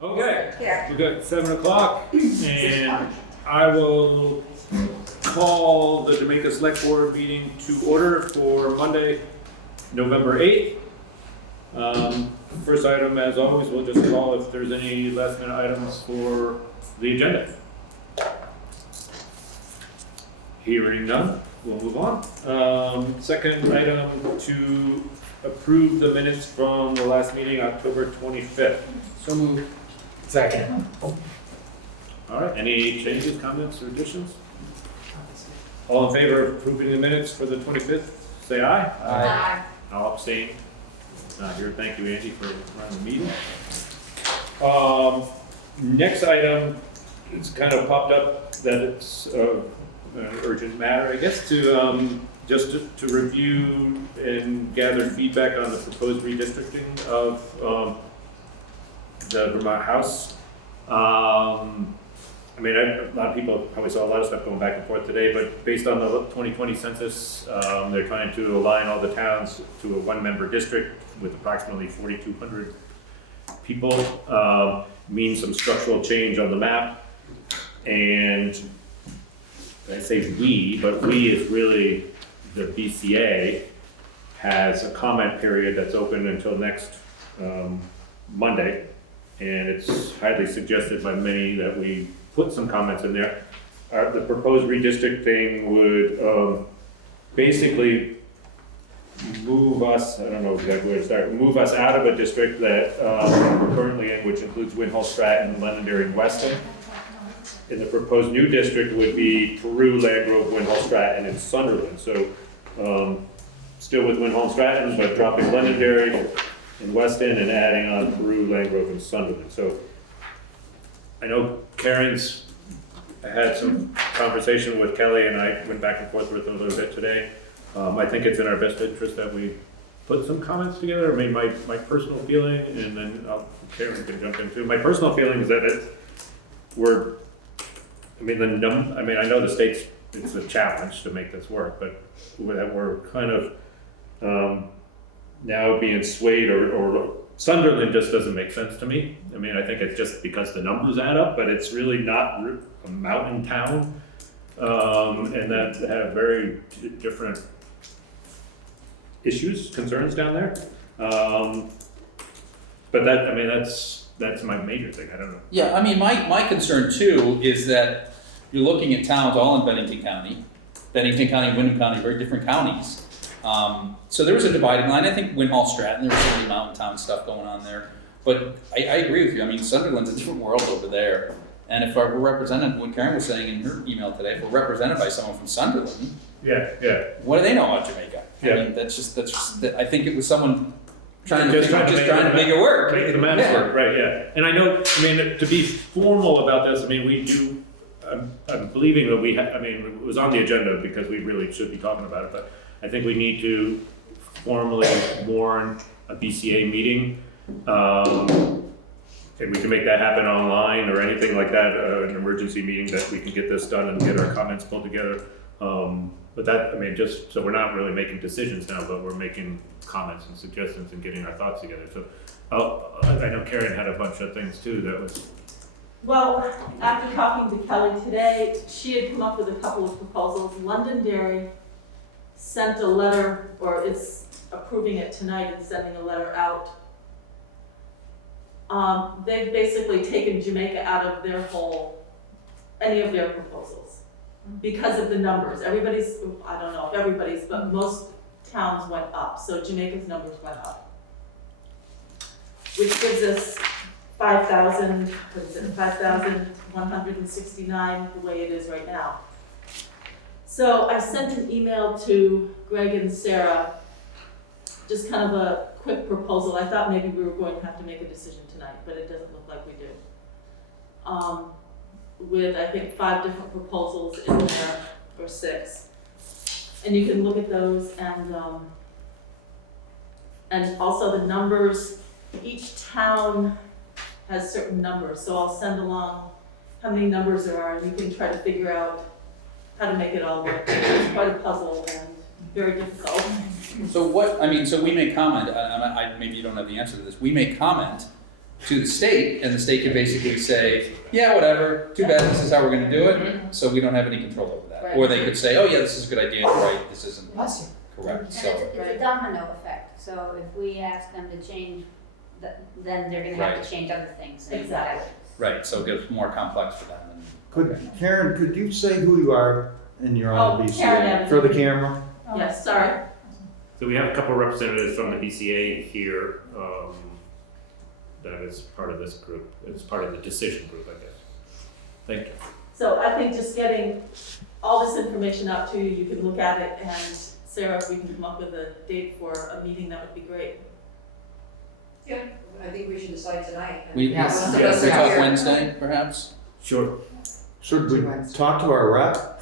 Okay, Here. we're good, 7 o'clock, and I will call the Jamaica Selectboard meeting to order for Monday, November 8th. First item, as always, we'll just call if there's any last minute items for the agenda. Hearing none, we'll move on. Second item, to approve the minutes from the last meeting, October 25th. So moved. Second. All right, any changes, comments, or additions? All in favor of approving the minutes for the 25th, say aye. Aye. I'll abstain. Not here. Thank you, Andy, for running the meeting. Next item, it's kind of popped up that it's an urgent matter, I guess, to just to review and gather feedback on the proposed redistricting of the Vermont House. I mean, a lot of people probably saw a lot of stuff going back and forth today, but based on the 2020 census, they're trying to align all the towns to a one-member district with approximately 4,200 people, means some structural change on the map. And I say we, but we is really the BCA has a comment period that's open until next Monday. And it's highly suggested by many that we put some comments in there. The proposed redistricting would basically move us, I don't know exactly where to start, move us out of a district that we're currently in, which includes Windham, Stratton, Londonderry, and Weston. And the proposed new district would be Peru, Landgrove, Windham, Stratton, and Sunderland. So still with Windham, Stratton, but dropping Londonderry and Weston and adding on Peru, Landgrove, and Sunderland. So I know Karen's had some conversation with Kelly, and I went back and forth with her a little bit today. I think it's in our best interest that we put some comments together. I mean, my personal feeling, and then Karen can jump in too. My personal feeling is that I know the state's, it's a challenge to make this work, but that we're kind of now being swayed, or Sunderland just doesn't make sense to me. I mean, I think it's just because the numbers add up, but it's really not a mountain town, and that have very different issues, concerns down there. But that's my major thing. I don't know. Yeah, I mean, my concern too is that you're looking at towns all in Bennington County, and Windham County, very different counties. So there was a dividing line. I think Windham, Stratton, there was some mountain town stuff going on there. But I agree with you. I mean, Sunderland's a different world over there. And if we're represented, what Karen was saying in her email today, if we're represented by someone from Sunderland, Yeah. what do they know about Jamaica? Yeah. I mean, that's just I think it was someone trying to make it work. Make the math work, right, yeah. And I know, I mean, to be formal about this, I mean, we do, I'm believing that it was on the agenda because we really should be talking about it, but I think we need to formally warn a BCA meeting. And we can make that happen online or anything like that, an emergency meeting that we can get this done and get our comments pulled together. But that, I mean, just so we're not really making decisions now, but we're making comments and suggestions and getting our thoughts together. So I know Karen had a bunch of things too that was. Well, after talking to Kelly today, she had come up with a couple of proposals. Londonderry sent a letter, or is approving it tonight and sending a letter out. They've basically taken Jamaica out of any of their proposals because of the numbers. I don't know if everybody's, but most towns went up, so Jamaica's numbers went up. Which gives us 5,169 the way it is right now. So I sent an email to Greg and Sarah, just kind of a quick proposal. I thought maybe we were going to have to make a decision tonight, but it doesn't look like we do. With, I think, 5 different proposals in there, or 6. And you can look at those, and also the numbers. Each town has certain numbers, so I'll send along how many numbers there are, and you can try to figure out how to make it all work. It's quite a puzzle and very difficult. So we may comment, maybe you don't have the answer to this, we may comment to the state, and the state can basically say, yeah, whatever, too bad, this is how we're gonna do it, so we don't have any control over that. Or they could say, oh yeah, this is a good idea, right, this isn't Bless you. correct, And so. it's a domino effect, so if we ask them to change, then they're gonna have Right. to change other things. Exactly. Right, so it gets more complex for them. Karen, could you say who you are and you're on the Oh, Karen BCA for the camera? Yes, sorry. So we have a couple representatives from the BCA here, that is part of this group, it's part of the decision group, I guess. Thank you. So I think just getting all this information out to you, you can look at it, and Sarah, if we can come up with a date for a meeting, that would be great. Yeah, I think we should decide tonight. We, Yes. we Yes. talk Wednesday, perhaps? Sure. Should we talk to our rep?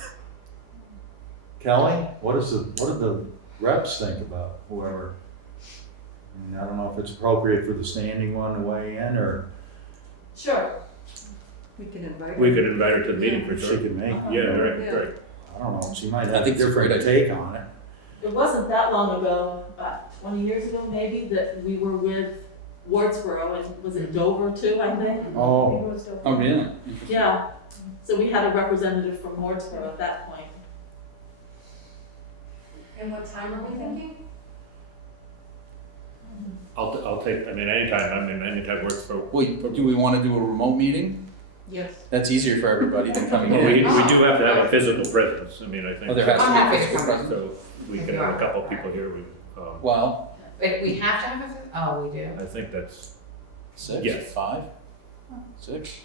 Kelly, what do the reps think about whoever? I mean, I don't know if it's appropriate for the standing one to weigh in, or Sure. We can invite We could invite her to the meeting for if she sure. could make. Yeah, right, Yeah. right. I don't know, she might I have a think it's a different great take on it. It wasn't that long ago, about 20 years ago maybe, that we were with Wardsboro, and was it Dover too, I think? Oh, Oh, really? Yeah, so we had a representative from Wardsboro at that point. And what time are we thinking? I'll take, I mean, anytime works for, Wait, do we wanna do a remote meeting? Yes. That's easier for everybody than coming well, we in. do have to have a physical presence, I mean, I think. Oh, there has to I'm be a happy to physical come. presence. So we can have a couple of people here, Well, Wait, we have to have a, oh, we do. I think that's 6, Yes. 5, 6,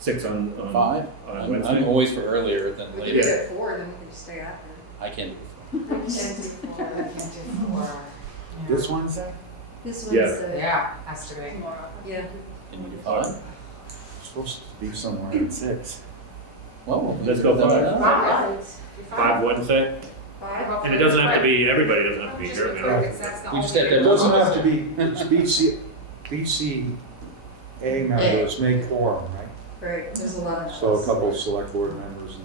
6 on 5? on I'm Wednesday. always for earlier than We later. can do it at 4, then we can just stay after. I can't. I can't do 4. I can't do 4. Yeah. this Wednesday? This Yeah. one's, Yeah, has to be. yeah. Can you do 5? Supposed to be somewhere at 6. Well, Let's go 5. 5. 5 Wednesday, 5? and it doesn't have to be, everybody doesn't have to be here, you know. We just have to It doesn't have to be, it's BCA members make quorum, right? Right, there's a lot of. So a couple of select board members and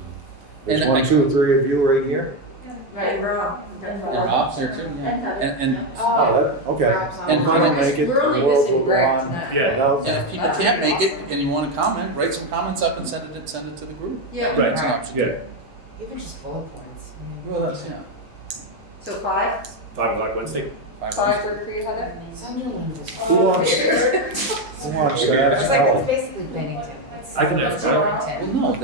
there's And 1, 2, 3 of you right here? Right, Rob. And Rob's there too, yeah. And Oh, that, okay. And If I don't make it, the We're only world missing will go Greg on. tonight. Yeah. without- if people can't make it and you wanna comment, write some comments up and send it to the group. Yeah. Right. That's an option. Yeah, Even just bullet points. I mean, Well, that's, yeah. So 5? 5 o'clock Wednesday. 5 work for you, Heather? Sunderland is. Who wants, who wants to It's ask like, it's Kelly? basically Bennington. It's- I can ask it's Kyle. Bennington. Well, no,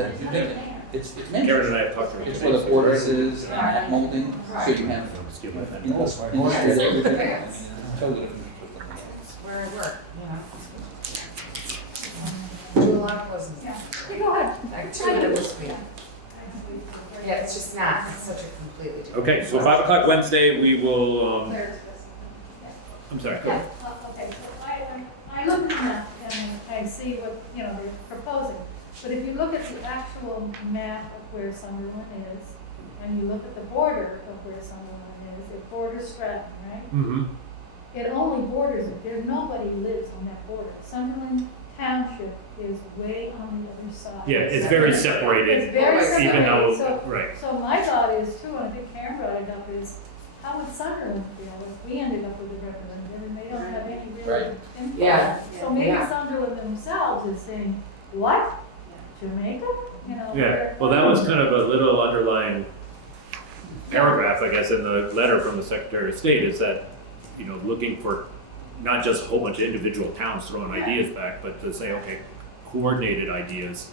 it's Karen mentioned. and I have talked to her. It's where the borders is and molding, so you have, Steal my pen. you know, industry, everything. Totally different. It's where I work, you know? Do a lot of pleasant stuff. Go ahead. Like 2 minutes this week. Yeah, it's just not, it's such a completely different. Okay, so 5 o'clock Wednesday, we will, I'm sorry, go ahead. Okay, so I look at the map and I see what, you know, they're proposing. But if you look at the actual map of where Sunderland is, and you look at the border of where Sunderland is, it borders Stratton, right? Mm-hmm. It only borders it, there, nobody lives on that border. Sunderland Township is way on the other side. Yeah, it's very It's separated, very separated, even though, so, right. so my thought is too, and I think Karen brought it up, is how would Sunderland feel if we ended up with a representative and they don't have any real Right. input? Yeah. So maybe Yeah. Sunderland themselves is saying, what? Jamaica? You know? Yeah, they're- well, that was kind of a little underlying paragraph, I guess, in the letter from the Secretary of State, is that, you know, looking for not just a whole bunch of individual towns throwing ideas back, but to say, okay, coordinated ideas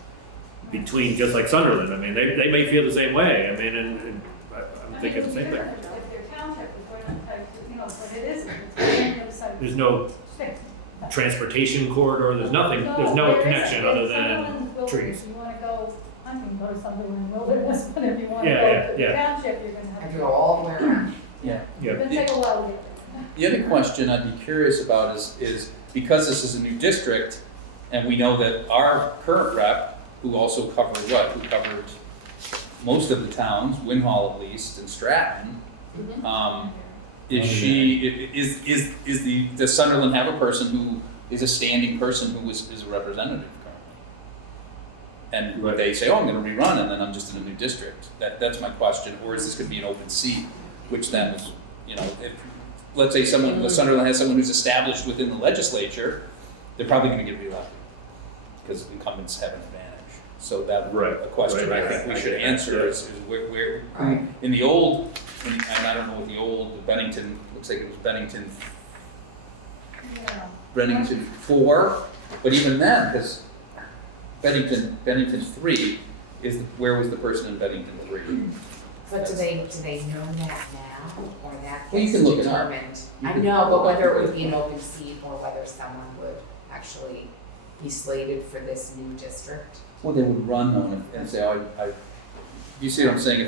between, just like Sunderland, I mean, they may feel the same way, I mean, and I'm thinking the same thing. If their township is right on type, you know, but it isn't, it's on the other side. There's no transportation corridor, there's nothing, there's no there connection isn't. other It's than Sunderland's wilderness. trees. You wanna go hunting, go to Sunderland Wilderness, but if you wanna Yeah, go yeah, to the yeah. township, you're gonna I have do to. it all the way around. Yeah. Yeah. It's gonna take a while to get there. The other question I'd be curious about is because this is a new district, and we know that our current rep, who also covered who covered most of the towns, Windham at least, and Stratton, does Sunderland have a person who is a standing person who is a representative currently? And would they say, oh, I'm gonna rerun, and then I'm just in a new district? That's my question, or is this gonna be an open seat, which then is, you know, if, let's say Sunderland has someone who's established within the legislature, they're probably gonna get reelected, because incumbents have an advantage. So that would be a question I think we should answer is where, Right. in the old, and I don't know what the old Bennington, looks like it was Bennington Yeah. Bennington 4, but even then, because Bennington 3 is, where was the person in Bennington 3? But do they know that now, or that Well, you gets can look it up. determined? You I can- know, but whether it would be an open seat or whether someone would actually be slated for this new district. Well, they would run on it and say, you see what I'm saying?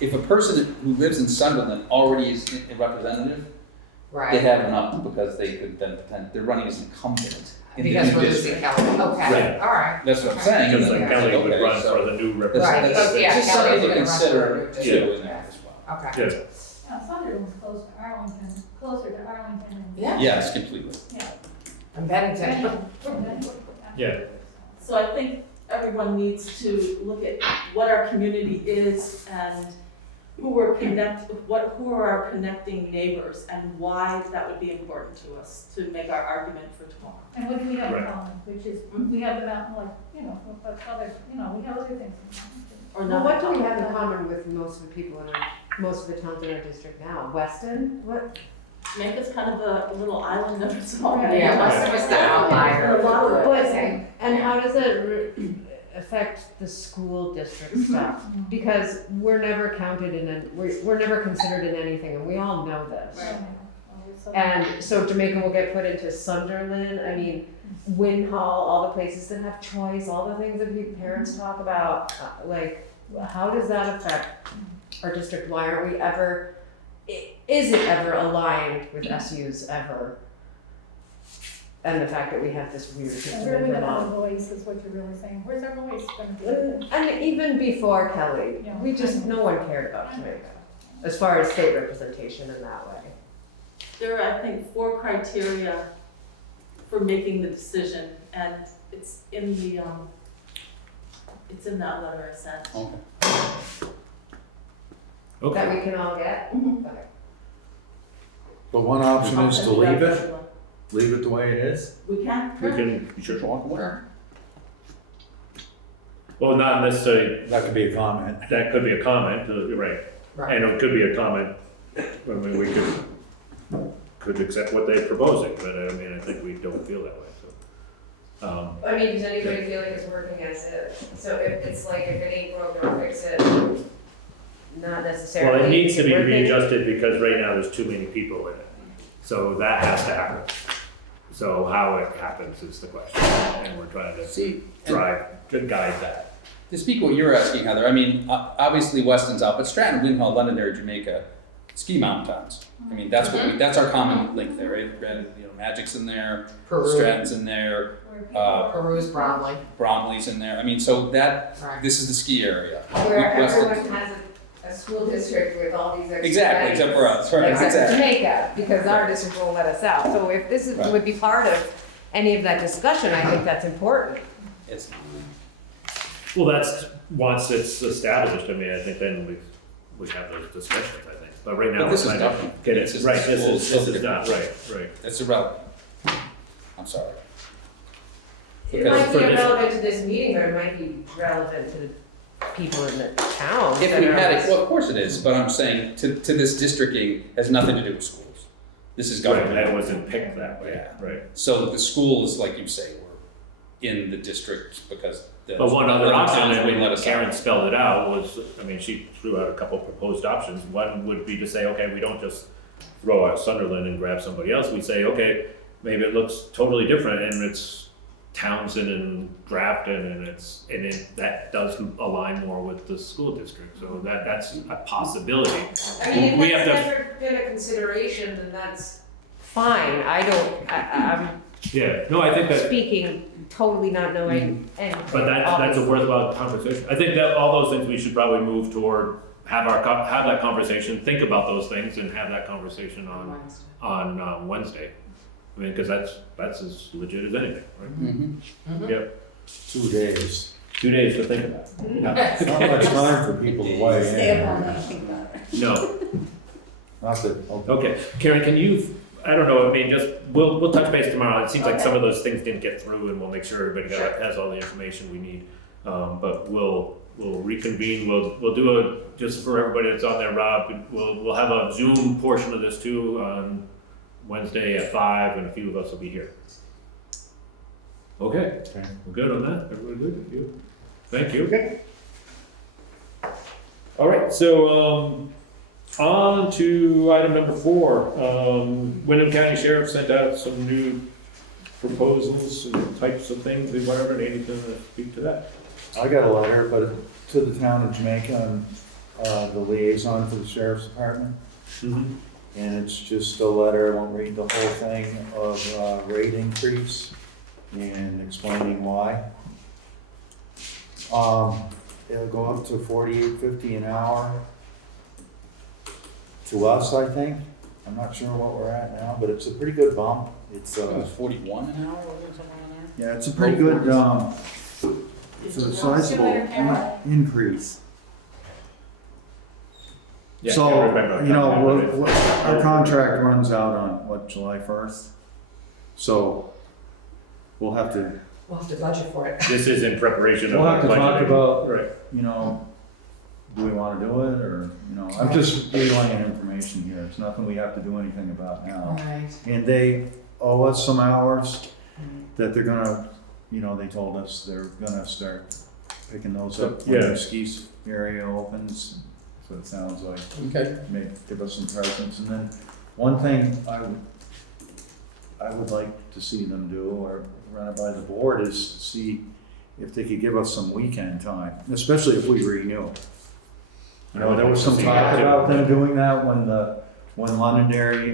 If a person who lives in Sunderland already is a representative, Right. they have enough because they could then pretend, they're running as incumbent in the Because new we're losing district. Kelly, okay, Right. all right. That's what I'm Okay. saying. Because like And Kelly then- would okay, run so for the new that's- representative. Right, because, yeah, Just Kelly's something to gonna run for consider the too district. in that as well. Okay. Yeah, Sunderland's close to Arlington, closer to Arlington and. Yeah. Yes, completely. Yeah. And Bennington. Yeah. So I think everyone needs to look at what our community is and who who are our connecting neighbors and why that would be important to us to make our argument for tomorrow. And what do we have in Right. common, which is, we have the mountain, like, but other, we have other things in common. Or Well, not. what do we have in common with most of the people in most of the towns in our district now? Weston? What? Jamaica's kind of a little island of its own. Right. Yeah, Weston was the outlier. A lot of it. But, and how does it affect the school district stuff? Because we're never counted we're never considered in anything, and we all know this. And so Jamaica will get put into Sunderland, I mean, Windham, all the places that have choice, all the things that parents talk about, like, how does that affect our district? Why aren't we ever, is it ever aligned with SUs ever? And the fact that we have this weird And system where in we have our Vermont. voice is what you're really saying, where's our voice gonna be? And even before Kelly, Yeah. no one cared about Jamaica, as far as state representation in that way. There are, I think, 4 criteria for making the decision, and it's in the, it's in that letter I sent. Okay. okay. That we can all get? Okay. But one option is to I'll send you leave that it, one. leave it the way it is. We can. We can, You should walk away. well, not necessarily, That could be a comment. that could be a comment, right. Right. And it could be a comment, I mean, we could accept what they're proposing, but I mean, I think we don't feel that way, so. I mean, does anybody feel like it's working as is? So if it's like, if it ain't broke, don't fix it, not necessarily. Well, it needs to be working. readjusted because right now there's too many people in it. So that has to happen. So how it happens is the question, and we're trying to See, and to guide that. to speak what you were asking, Heather, I mean, obviously Weston's out, but Stratton, Windham, Londonderry, Jamaica, ski mountain towns. I mean, that's what that's our common link there, right? Magic's in there, Peru, Stratton's in there, Peru's Bromley. Bromley's in there. I mean, so Right. this is the ski area. Where Weston- everyone has a school district with all these extra. Exactly, except for us, right, Except exactly. Jamaica, because our district won't let us out. So if this Right. would be part of any of that discussion, I think that's important. It's Well, that's, once it's established, I mean, I think then we have those discussions, I think. But right now, But we're this is trying to different. get This it, is right, the this school is not, right, right. it's irrelevant. I'm sorry. It Because might for be this- irrelevant to this meeting, but it might be relevant to the people in the town. If we had it, well, of course it is, but I'm saying to this districting has nothing to do with schools. This is Right, government. that wasn't picked that way, Yeah. right. So the schools, like you say, were in the district because the But one other other option, towns I wouldn't mean, let us Karen out. spelled it out, was, I mean, she threw out a couple proposed options. One would be to say, okay, we don't just throw out Sunderland and grab somebody else. We say, okay, maybe it looks totally different and it's Townsend and Grafton and that does align more with the school district. So that's a possibility. I mean, We if have that's to- never been a consideration, then that's fine. I'm Yeah, no, I think that, speaking totally not knowing anything. but that's a worthwhile conversation. I think that all those things we should probably move toward, have that conversation, think about those things and have that conversation on Wednesday. I mean, because that's as legit as anything, right? Mhm. Yep, 2 days. 2 days to think about it. Not much time for people to weigh in. No, Not that, okay. Karen, can you I don't know, I mean, just, we'll touch base tomorrow. It seems like some of those things didn't get through, and we'll make sure everybody has all the information we need. But we'll reconvene, we'll do a, just for everybody that's on there, Rob, we'll have a Zoom portion of this too on Wednesday at 5, and a few of us will be here. Okay, Okay. we're good on that? Everybody good? You? Thank you. Okay. All right, so, on to item number 4. Windham County Sheriff sent out some new proposals and types of things and whatever, and anything to speak to that. I got a letter, but to the town of Jamaica, and the liaison for the sheriff's department. Mm-hmm. And it's just a letter, I won't read the whole thing, of rate increase and explaining why. It'll go up to $48.50 an hour to us, I think. I'm not sure what we're at now, but it's a pretty good bump. It's It was 41 an hour, wasn't it, somewhere in there? yeah, it's a pretty good, it's a sizable increase. Yeah, So, can't remember. you know, our contract runs out on, what, July 1st? So, we'll have to budget for it. This is in preparation of. We'll have to talk budgeting. about- Right. you know, do we wanna do it, or, you know, I'm just relaying information here, it's nothing we have to do anything about now. Alright. And they owe us some hours that they're gonna, you know, they told us they're gonna start picking those up when Yeah. the ski area opens, so it sounds like. Okay. Maybe give us some presents, and then one thing I would like to see them do, or run it by the board, is see if they could give us some weekend time, especially if we renew. You know, there was some talk about them doing that when Londonderry,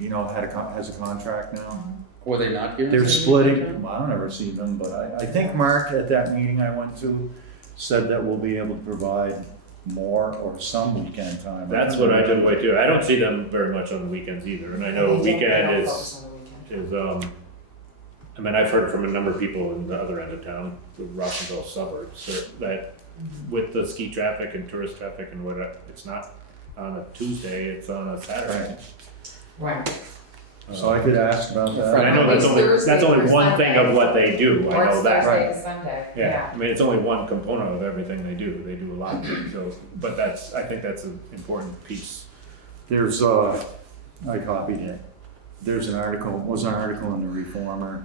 you know, has a contract now. Were they not here? They're splitting, well, I don't ever see them, but I think Mark at that meeting I went to said that we'll be able to provide more or some weekend time. That's what I took away too. I don't see them very much on the weekends either, and I know weekend is, I mean, I've heard from a number of people in the other end of town, the Rossville suburbs, that with the ski traffic and tourist traffic and whatnot, it's not on a Tuesday, it's on a Saturday. Right. So I could ask about And that. I know that's only one thing of what they do, I know that. Thursday to Sunday, Yeah, I mean, it's only one component of everything they do a lot of things, so, but I think that's an important piece. There's, I copied it. There's an article in the Reformer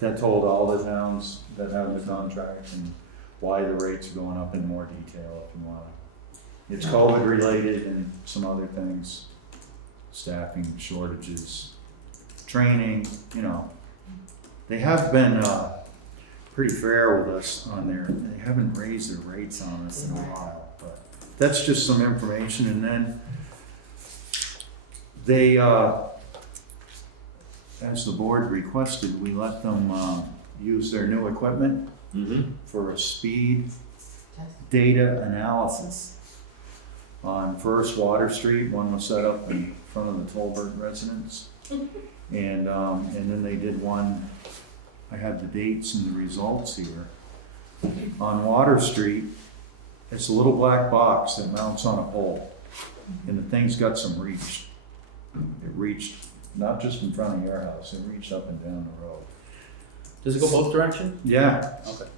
that told all the towns that have the contract and why the rates are going up in more detail if you want. It's COVID related and some other things, staffing shortages, training, you know. They have been, pretty fair with us on there. They haven't raised their rates on us in a while, but that's just some information. And then they, as the board requested, we let them use their new equipment Mm-hmm. for a speed data analysis on First Water Street. One was set up in front of the Tolbert residence. And then they did one, I have the dates and the results here. On Water Street, it's a little black box that mounts on a pole. And the thing's got some reach. It reached not just in front of your house, it reached up and down the road. Does it go both directions? Yeah. Okay.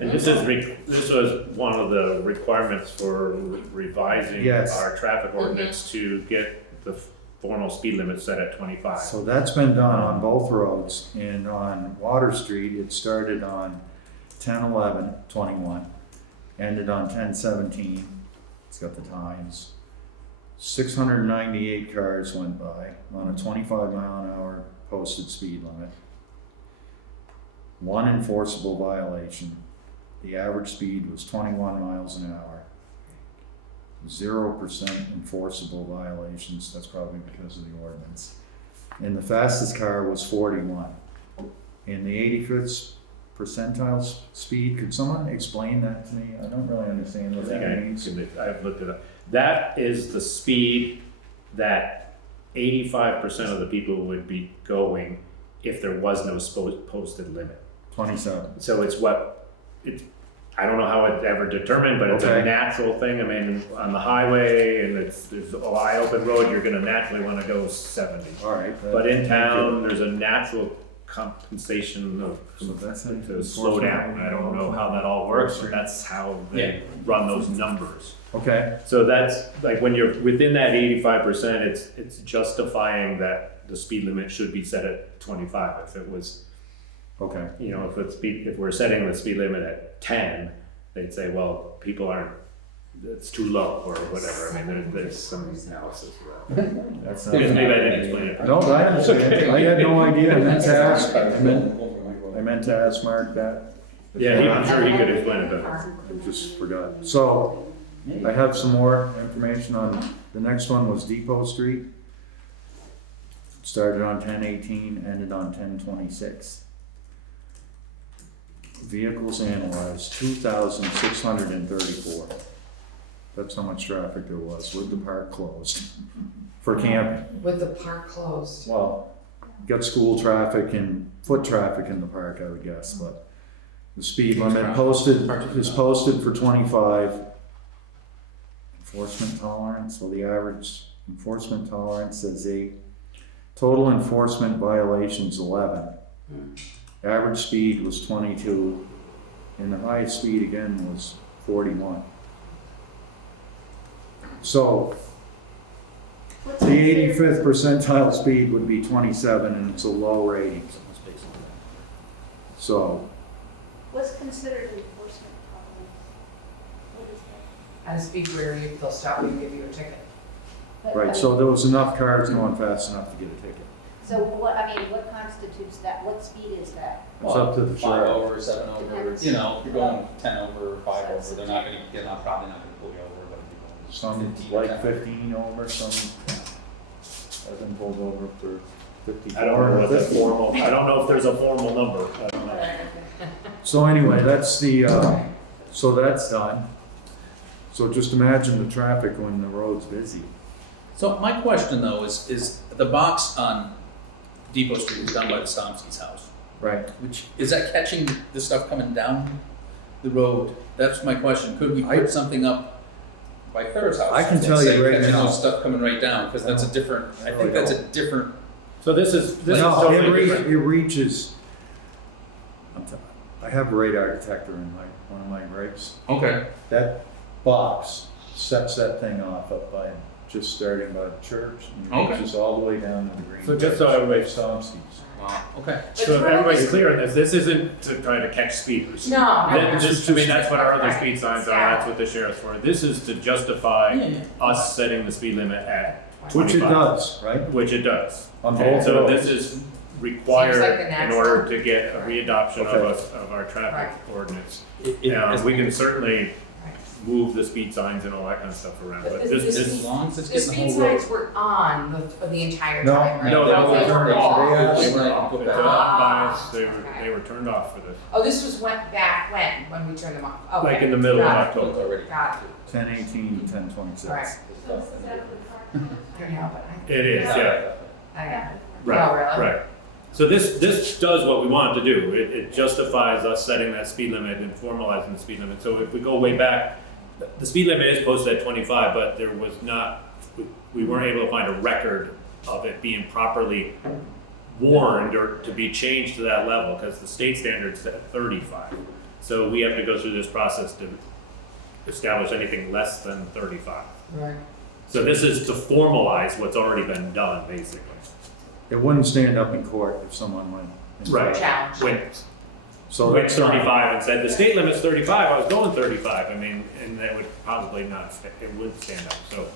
And this was one of the requirements for revising Yes. our traffic ordinance to get the formal speed limit set at 25. So that's been done on both roads, and on Water Street, it started on 10/11/21, ended on 10/17, it's got the times. 698 cars went by on a 25-mile-an-hour posted speed limit. One enforceable violation, the average speed was 21 miles an hour. 0% enforceable violations, that's probably because of the ordinance. And the fastest car was 41. In the 85th percentile speed, could someone explain that to me? I don't really understand what that means. I've looked it up. That is the speed that 85% of the people would be going if there was no posted limit. 27. So it's I don't know how it's ever determined, but it's a Okay. natural thing. I mean, on the highway and it's a wide open road, you're gonna naturally wanna go 70. All right. But in town, there's a natural compensation of, So that's it. to slow down. I don't know how that all works, but that's how they run those numbers. Okay, So that's, like, when you're within that 85%, it's justifying that the speed limit should be set at 25. If it was, okay. you know, if we're setting the speed limit at 10, they'd say, well, people aren't, it's too low or whatever. I mean, there's some analysis of that. That's I guess maybe I didn't explain it. No, I understand. I had no idea. I meant to ask, I meant to ask Mark that. Yeah, I'm sure he could explain it better. I just forgot. So, I have some more information on, the next one was Depot Street. Started on 10/18, ended on 10/26. Vehicles analyzed, 2,634. That's how much traffic there was with the park closed for camping. With the park closed. Well, got school traffic and foot traffic in the park, I would guess, but the speed limit is posted for 25. Enforcement tolerance, well, the average enforcement tolerance is 8. Total enforcement violations 11. Average speed was 22, and the highest speed again was 41. So, the 85th percentile speed would be 27, and it's a low rating. So, What's considered enforcement tolerance? What is that? At a speed where they'll stop you and give you a ticket. right, so there was enough cars going fast enough to get a ticket. So what, I mean, what constitutes that? What speed is that? It's up to the 5 sheriff. over, 7 over, Depends. you know, if you're going 10 over, 5 over, they're not gonna, probably not gonna pull you over, but if you're going Some 15 or like 10. 15 over, some have been pulled over for 54. I don't know what the formal, I don't know if there's a formal number. I don't know. So anyway, that's the, so that's done. So just imagine the traffic when the road's busy. So my question though is the box on Depot Street is done by the Stomsky's house, Right. which, is that catching the stuff coming down the road? That's my question. Could we put something up by Claire's house? I can that tell you say right catching now. those stuff coming right down, because that's a different, I think that's a different, So this is No, totally different. it reaches, I have a radar detector in one of my brakes. okay. That box sets that thing off up by, just starting by the church. And Okay. it reaches all the way down to the green. So just so everybody's- Stomsky's. Wow, okay. So if everybody's clear on this isn't to try to catch speeders. No, That- no. this- I mean, that's what our other speed signs are, that's what the sheriff's for. This is to justify us setting the speed limit at Which it 25. does, right? Which it does. On Okay, both so roads. this is required Seems like the in natural- order to get a readoption of Okay. us, of our traffic Right. ordinance. As We can certainly move the speed signs and all that kind of stuff around, but this, long as it's The getting the speed whole road. signs were on for the entire No, time, right? no, that was They were turned off. off. they They were off, it's not biased, they Okay. were turned off for this, Oh, this was went back when we turned them off? Okay. like in the middle of Got it. October. Already. Got 10/18 to 10/26. Alright. So is that the park? it. Yeah, but It is, yeah. I Right, Oh, really? right. So this does what we want it to do. It justifies us setting that speed limit and formalizing the speed limit. So if we go way back, the speed limit is posted at 25, but there was not, we weren't able to find a record of it being properly warned or to be changed to that level, because the state standard's at 35. So we have to go through this process to establish anything less than 35. Right. So this is to formalize what's already been done, basically. It wouldn't stand up in court if someone went. in Right. court. Challenge. Went So went that's not- 35 and said, the state limit's 35, I was going 35, I mean, and that would probably not, it would stand up, so.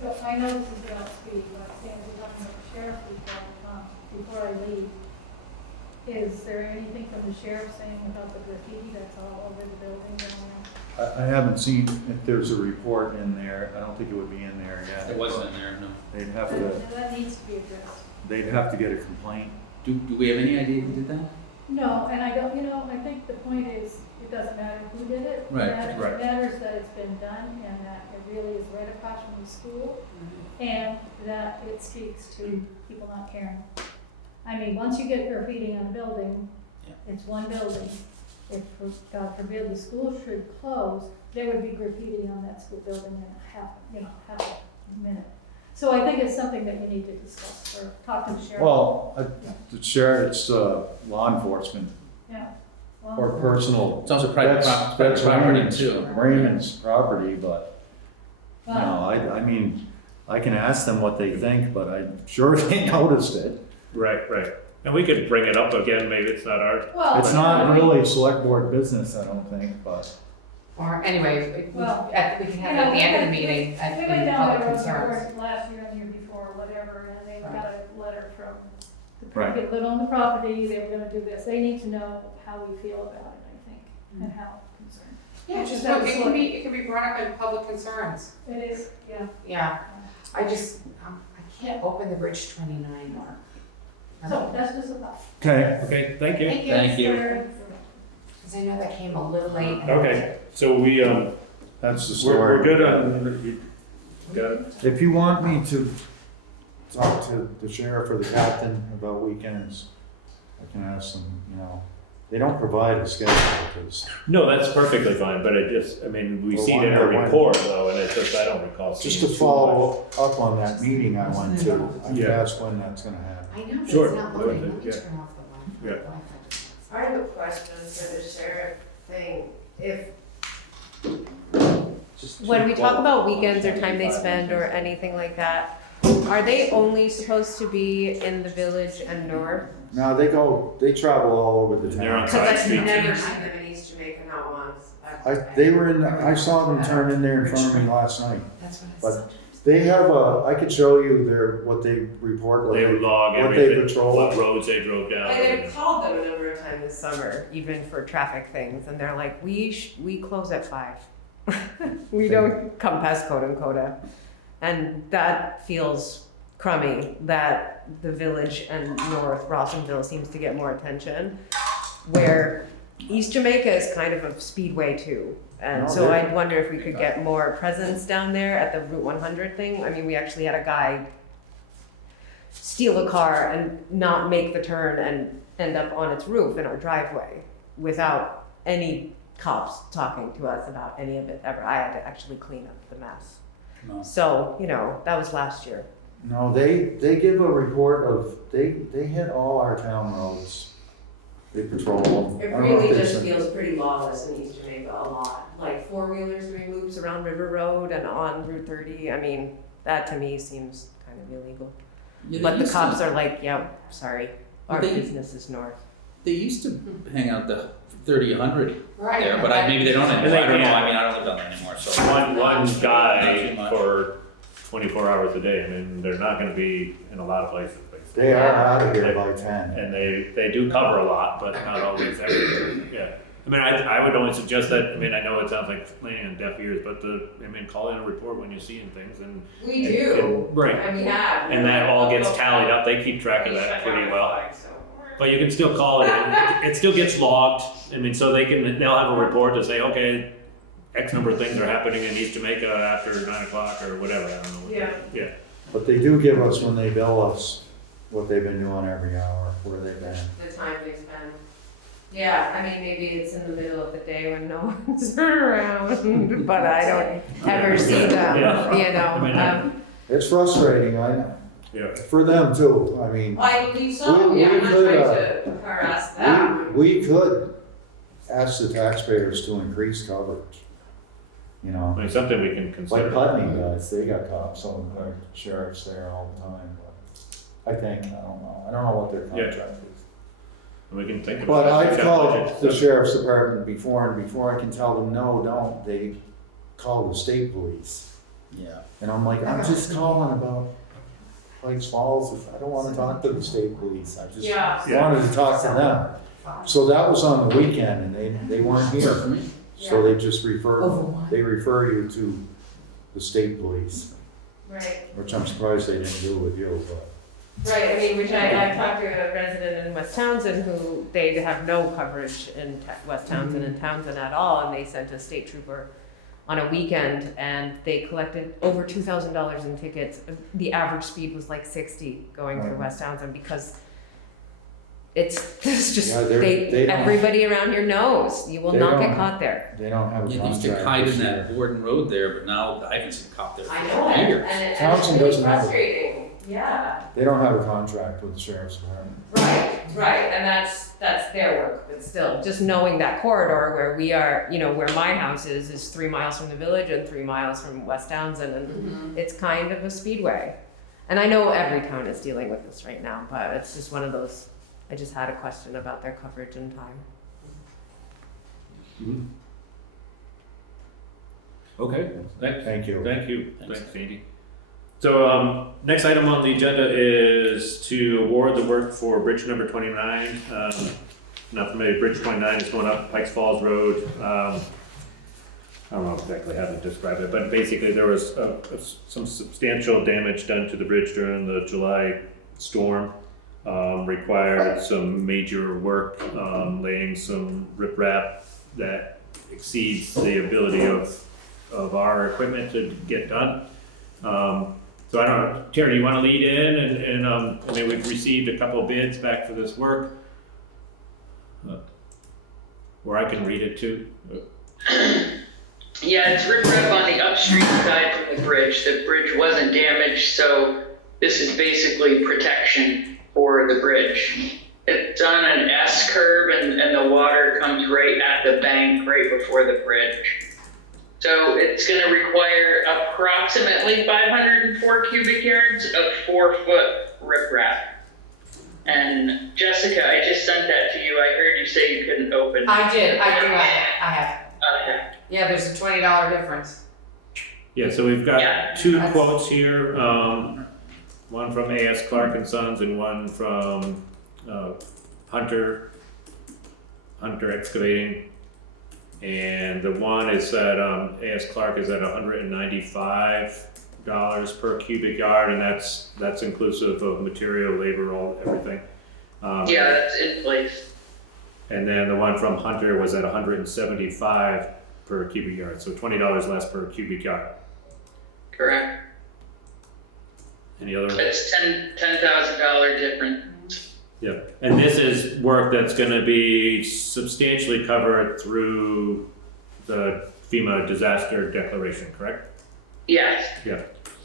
So I know this is about speed, but Sam, we're talking about the sheriff's report, before I leave. Is there anything from the sheriff saying about the graffiti that's all over the building and all that? I haven't seen if there's a report in there. I don't think it would be in there yet. It wasn't in there, no. They'd have to, That needs to be addressed. they'd have to get a complaint. Do we have any idea who did that? No, and I don't, I think the point is, it doesn't matter who did it. Right, right. It matters that it's been done and that it really is right across from the school and that it speaks to people not caring. I mean, once you get graffiti on a building, Yeah. it's one building, if, God forbid, the school should close, there would be graffiti on that school building in half a minute. So I think it's something that you need to discuss or talk to the sheriff. Well, the sheriff, it's law enforcement Yeah. or Well, personal. It's also private That's private property Raymond's- too. Raymond's property, but, you well, know, I mean, I can ask them what they think, but I'm sure they noticed it. Right. And we could bring it up again, maybe it's not our, well, It's not really select board business, I don't think, but. Or anyway, Well, we can have it at the end of the meeting, we at went the down public that road concerns. before, last year and the year before, whatever, and they Right. got a letter from the Right. people that own the property, they were gonna do this. They need to know how we feel about it, I think, and how concerned. Yeah, just, That was it can be brought up in public concerns. It is, yeah. Yeah, I just, I can't open the Bridge 29 more. So that's just a thought. Okay. okay, thank you. Thank you. Because I know that came a little late. and- Okay, so we, That's the story. we're good on, you got it? If you want me to talk to the sheriff or the captain about weekends, I can ask them, you know. They don't provide a schedule because, No, that's perfectly fine, but it just, I mean, we Well, see it in why our not? report though, and it's just, I don't recall seeing just to too much. follow up on that meeting I went to, I could Yeah. ask when that's gonna happen. I know, but Sure. it's not loading. Let me Yeah. turn off the Yeah. Wi-Fi. I have a question for the sheriff thing. If, when we talk about weekends or time they spend or anything like that, are they only supposed to be in the village and north? No, they travel all over the They're on town. side Because I've streets. never seen them in East Jamaica, not once. I saw them turn in there in front of me last night. That's what But it's. They have I could show you what they report, They log what they everything, patrol. what roads they drove down. And I've called them a number of times this summer, even for traffic things, and they're like, we close at 5. We don't come past Coda and Coda. And that feels crummy that the village and North Rossingville seems to get more attention, where East Jamaica is kind of a speedway too. And No, so they're- I wonder if we could get more presence down there at the Route 100 thing. I mean, we actually had a guy steal a car and not make the turn and end up on its roof in our driveway without any cops talking to us about any of it ever. I had to actually clean up the mess. No. So, that was last year. No, they give a report of, they hit all our town roads. They patrol them. It I don't know if really there's just a- feels pretty lawless in East Jamaica a lot. Like 4-wheelers doing loops around River Road and on Route 30. I mean, that to me seems kind of illegal. Yeah, they But the used to- cops are like, yep, sorry, our They- business is north. They used to hang out the 30, 100 Right. there, but maybe they don't anymore. And they I don't know. can't. I mean, I don't live down there anymore, so. One Not too guy much. for 24 hours a day, I mean, they're not gonna be in a lot of places, basically. They are out of here by 10. And they do cover a lot, but not always everywhere, yeah. I mean, I would only suggest that, I mean, I know it sounds like laying on deaf ears, but call in a report when you're seeing things and. We Right, And we have. and that all gets tallied up, they keep track of that pretty well. But you can still call it, it still gets logged, I mean, so they'll have a report to say, okay, X number of things are happening in East Jamaica after 9 o'clock or whatever, I don't know. Yeah. Yeah, But they do give us, when they bill us, what they've been doing every hour, where they've been. The time they spend. Yeah, I mean, maybe it's in the middle of the day when no one's around, but I don't ever see them, Yeah. I mean, It's frustrating, I know, yeah. for them too, I mean. I believe so, We- yeah, I'm we not could, trying to harass them. We could ask the taxpayers to increase coverage, you know, I mean, something we can like consider. Putney does, they got cops, so like sheriffs there all the time, but I think, I don't know what their Yeah. contract is. We can think about it. But I've We've got called budgets, the so- sheriff's department before, and before I can tell them, no, don't, they call the state police. Yeah. And I'm like, I'm just calling about Pikes Falls, I don't wanna talk to the state police, I just Yeah. Yeah. wanted to talk to them. So that was on the weekend, and they weren't here, so they just they refer you to the state police, Right. which I'm surprised they didn't do with you, but. Right, I mean, which I talked to a resident in West Townsend who, they have no coverage in West Townsend and Townsend at all, and they sent a state trooper on a weekend, and they collected over $2,000 in tickets. The average speed was like 60 going through Right. West Townsend, because there's just, Yeah, they don't- everybody around here knows, you will They not get don't- caught there. They don't have a You contract. used to hide this in year. that Borden Road there, but now I can see a cop there I for know it, years. and it's Townsend really doesn't have it. frustrating, yeah. They don't have a contract with the sheriff's department. Right, and that's their work, but still, just knowing that corridor where we are, where my house is 3 miles from the village and 3 miles from West Townsend, and it's kind of a speedway. And I know every town is dealing with this right now, but it's just one of those, I just had a question about their coverage and time. Okay, Thank you. thank you, Thanks. thanks Andy. So, next item on the agenda is to award the work for bridge number 29. Not familiar, bridge 29 is going up Pikes Falls Road. I don't know exactly how to describe it, but basically there was some substantial damage done to the bridge during the July storm. Required some major work, laying some riprap that exceeds the ability of our equipment to get done. So I don't know, Terry, you wanna lead in and I mean, we've received a couple bids back for this work. Or I can read it too. Yeah, it's riprap on the upstream side from the bridge. The bridge wasn't damaged, so this is basically protection for the bridge. It's on an S curve and the water comes right at the bank right before the bridge. So it's gonna require approximately 504 cubic yards of 4-foot riprap. And Jessica, I just sent that to you. I heard you say you couldn't open. I did, I do have it, I have. Okay. Yeah, there's a $20 difference. Yeah, so we've got Yeah. two That's- quotes here, one from A.S. Clark and Sons and one from Hunter Excavating. And the one is at A.S. Clark is at $195 per cubic yard, and that's inclusive of material, labor, everything. Yeah, that's in place. And then the one from Hunter was at $175 per cubic yard, so $20 less per cubic yard. Correct. Any other? It's $10,000 difference. Yeah, and this is work that's gonna be substantially covered through the FEMA disaster declaration, correct? Yes. Yeah.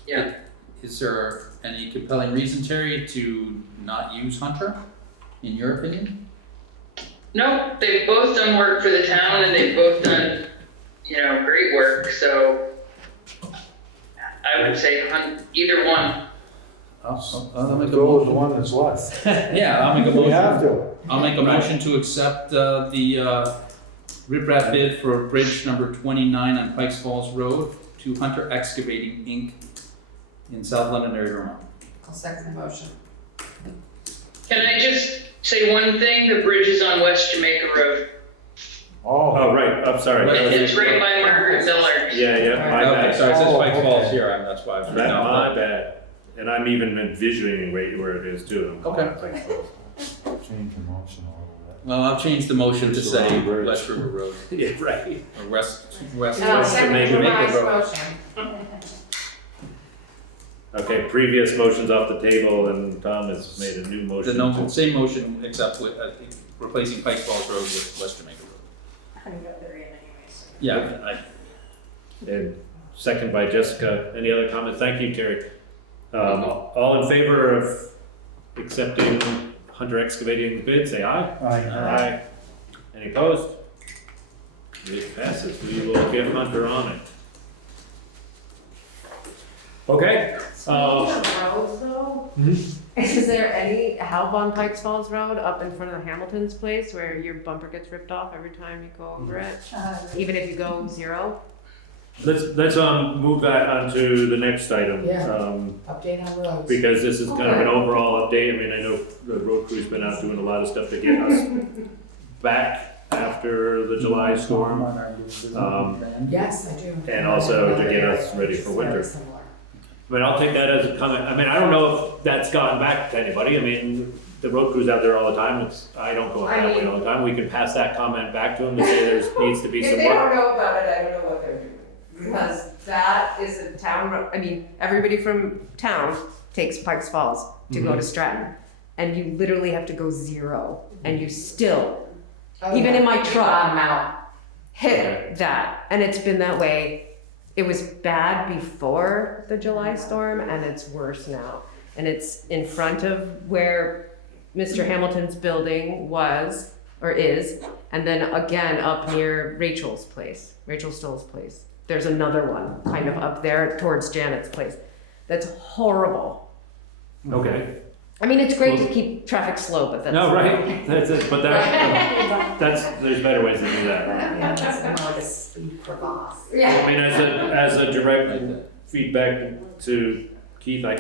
Yeah. Is there any compelling reason, Terry, to not use Hunter, in your opinion? No, they've both done work for the town and they've both done, great work, so I would say either one. I'll make a Go with the motion. one that's left. Yeah, I'll make a We have motion. to. I'll make a motion to accept the riprap bid for bridge number 29 on Pikes Falls Road to Hunter Excavating Inc. in South Londonderry, Vermont. I'll second the motion. Can I just say one thing? The bridge is on West Jamaica Road. Oh, right, I'm sorry. Right. It's right by Margaret Miller. Yeah, my Okay, bad. so it says Oh, Pikes okay. Falls here, that's why I was reading off My that. bad. And I'm even envisioning right where it is too. I'm calling it Pikes Falls. Change your motion a little Well, I'll change the motion to It's say around the bridge. West River Road, Yeah, right. or West And I'll West second Jamaica Jamaica's Road. motion. Okay, previous motions off the table and Tom has made a new motion. Same motion except with replacing Pikes Falls Road with West Jamaica Road. I haven't got there yet anyways. Yeah, And second by Jessica. Any other comments? Thank you, Terry. All in favor of accepting Hunter Excavating the bid, say aye. bit. Aye. Any opposed? It passes. We will get Hunter on it. Okay. Speaking of roads though, is there any help on Pikes Falls Road up in front of the Hamilton's place where your bumper gets ripped off every time you go over it? Even if you go 0? Let's move that onto the next item. Yeah. Um, Update on roads. because this is kind of Okay. an overall update. I mean, I know the road crew's been out doing a lot of stuff to get us back after the July storm. Yes, I do. And also to get us ready for winter. Very similar. But I'll take that as a comment. I mean, I don't know if that's gotten back to anybody. I mean, the road crew's out there all the time. I don't go that way all the time. We can pass that comment back to them to say there needs to be If some they work. don't know about it, I don't know what they're doing. Because that is a town road, I mean, everybody from town takes Pikes Falls to go to Stratton. and you literally have to go 0, and you still Oh, Even yeah. in my You truck. bottom out. hit that. And it's been that way. It was bad before the July storm, and it's worse now. And it's in front of where Mr. Hamilton's building was, or is, and then again up near Rachel Stoll's place. There's another one kind of up there towards Janet's place. That's horrible. Okay. I mean, it's great to keep traffic slow, but that's. No, right, that's it, but there's better ways to do that. Yeah, that's more the speed crevasse. I mean, as a direct feedback to Keith, I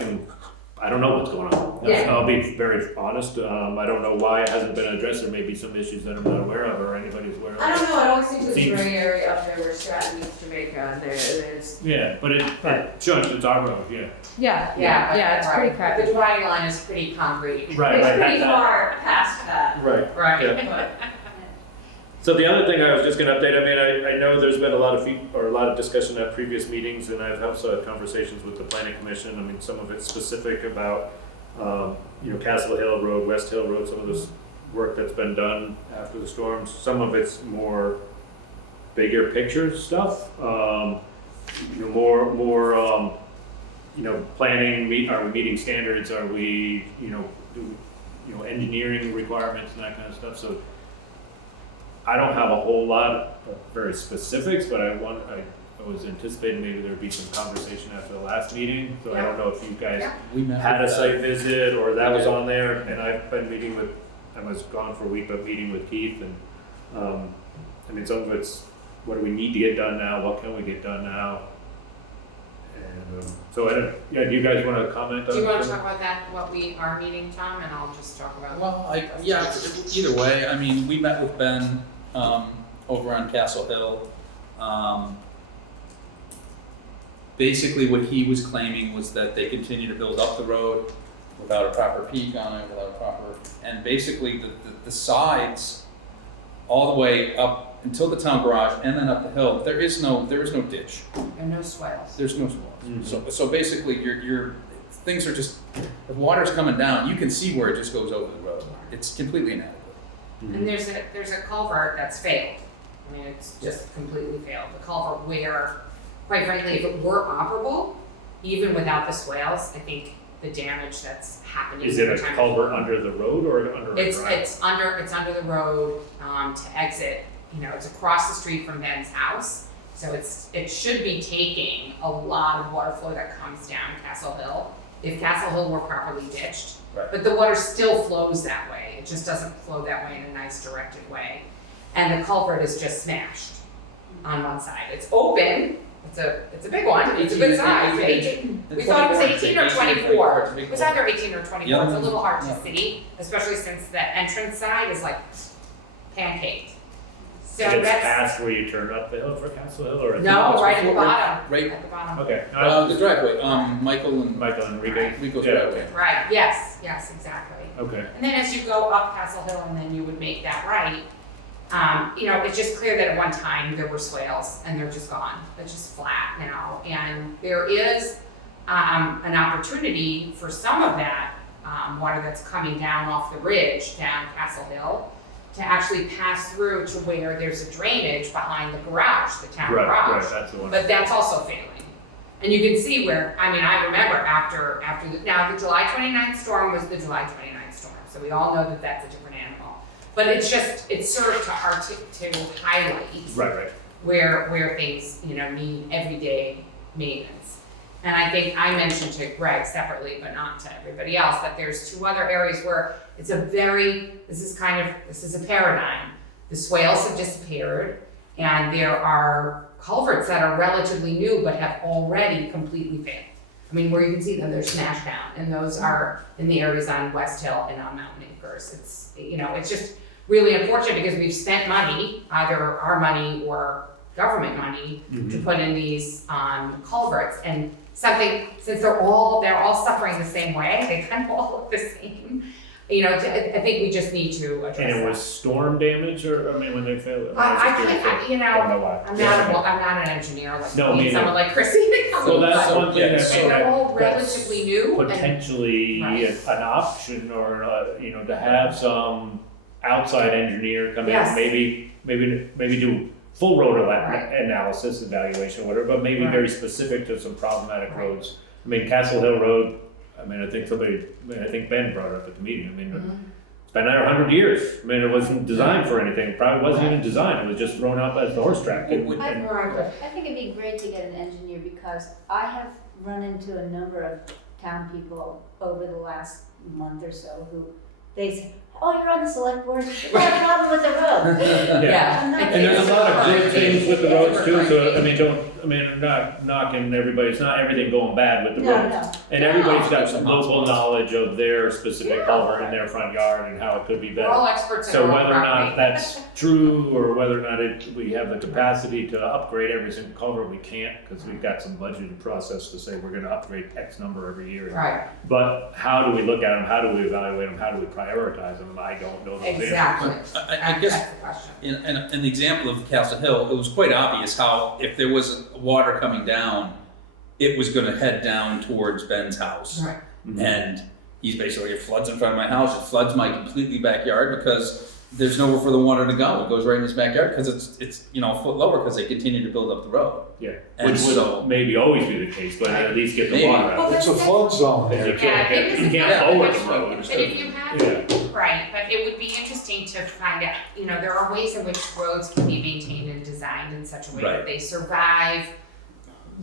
don't know what's going on. Yeah. I'll be very honest, I don't know why it hasn't been addressed, there may be some issues that I'm not aware of, or anybody's aware of. I don't know, it always seems to be Seems- gray area up there where Stratton meets Jamaica, and there's. Yeah, but it's our road, yeah. Yeah, it's pretty crappy. The dividing line is pretty concrete. Right, It's right, pretty that- far past that. Right. Right. Yeah. So the other thing I was just gonna update, I mean, I know there's been a lot of discussion at previous meetings, and I've also had conversations with the planning commission. I mean, some of it's specific about, Castle Hill Road, West Hill Road, some of this work that's been done after the storms. Some of it's more bigger picture stuff, planning, are we meeting standards, are we, engineering requirements and that kind of stuff, so I don't have a whole lot of very specifics, but I was anticipating maybe there'd be some conversation after the last meeting, so I don't know if you guys Yeah. We met had a with, site visit, or that was on there, and I've been meeting with, I was gone for a week, but meeting with Keith, and, some of it's, what do we need to get done now, what can we get done now? And, do you guys wanna comment on? Do you wanna talk about that, what we are meeting, Tom, and I'll just talk about. well, either way, I mean, we met with Ben, over on Castle Hill. Basically what he was claiming was that they continue to build up the road without a proper peak on it, and basically the sides all the way up until the town garage and then up the hill, there is no ditch. There are no swales. There's no swales. Mhm. So basically your things are just, the water's coming down, you can see where it just goes over the road. It's completely inadequate. And there's a culvert that's failed. I mean, it's just completely failed. The culvert where, quite frankly, if it were operable, even without the swales, I think the damage that's happening. Is it a every time- culvert under the road or under a drive? It's under the road, to exit, it's across the street from Ben's house. So it should be taking a lot of water flow that comes down Castle Hill, if Castle Hill were properly ditched. Right. But the water still flows that way, it just doesn't flow that way in a nice directed way. And the culvert is just smashed on one side. It's open, it's a big one, it's a good size, 18. We thought it was 18 or 24. It was either 18 or 24, Yeah. it's a little hard to Yeah. see, especially since the entrance side is like pancaked. So And it's that's, past where you turn up the hill for Castle Hill, or? no, right at the before- bottom, right- at the bottom. Okay. The driveway, Michael and Michael and Enrique? Rico's Yeah. driveway. Right, yes, exactly. Okay. And then as you go up Castle Hill and then you would make that right, it's just clear that at one time there were swales and they're just gone. They're just flat now. And there is an opportunity for some of that water that's coming down off the ridge down Castle Hill to actually pass through to where there's a drainage behind the garage, the town garage. Right, that's the one. But that's also failing. And you can see where, I remember after the July 29th storm was the July 29th storm. So we all know that that's a different animal. But it served to highlight Right. where things, need everyday maintenance. And I think I mentioned to Greg separately, but not to everybody else, that there's 2 other areas where this is a paradigm. The swales have disappeared, and there are culverts that are relatively new but have already completely failed. I mean, where you can see them, they're smashed down, and those are in the areas on West Hill and on Mountain Acres. It's just really unfortunate because we've spent money, either our money or government money, to put in these culverts, and since they're all suffering the same way, they kind of all look the same. You know, I think we just need to address that. And it was storm damage, or, I mean, when they failed? I can't, you know, Don't know why. I'm not an engineer, like, No, I me need someone neither. like Chrissy to come So in, that's but- one thing yeah, that, so and they're all that's relatively new, and, potentially Right. an option, or, you know, to have some outside engineer come in, Yes. maybe do full road Right. analysis, evaluation, whatever, but maybe Right. very specific to some problematic Right. roads. I mean, Castle Hill Road, I mean, I think Ben brought it up at the meeting, I mean, Mhm. it's been there 100 years. I mean, it wasn't designed for anything, it probably wasn't even designed, it was just thrown up as the horse track. And- Would- and- I think it'd be great to get an engineer because I have run into a number of town people over the last month or so who they say, oh, you're on the select board, you got a problem with the road. yeah. I'm not And there's a lot of good things with the roads too, so, I Right. mean, I'm not knocking everybody, it's not everything going bad with the No, roads. no. And everybody's got some No. local knowledge of their specific Yeah. culvert in their front yard and how it could be We're better. all experts in So our own whether or not property. that's true, or whether or not we have the capacity to upgrade every single culvert, we can't, because we've got some budgeted process to say we're gonna upgrade X number every year. Right, But how do we look at them, how do we evaluate them, how do we prioritize them, I don't know those answers. exactly. I guess That's the question. in the example of Castle Hill, it was quite obvious how if there was water coming down, it was gonna head down towards Ben's house. Right. Mhm. And he's basically, it floods in front of my house, it floods my completely backyard because there's nowhere for the water to go. It goes right in his backyard because it's you know, a foot lower because they continue to build up the road. Yeah, And which so- would maybe always be the case, but at least get the Maybe. water out. It's a flood zone Because there. you can't, Yeah, it you is can't a- lower but the if- road. But if you have, Yeah. right, but it would be interesting to find out, you know, there are ways in which roads can be maintained and designed in such a way Right. that they survive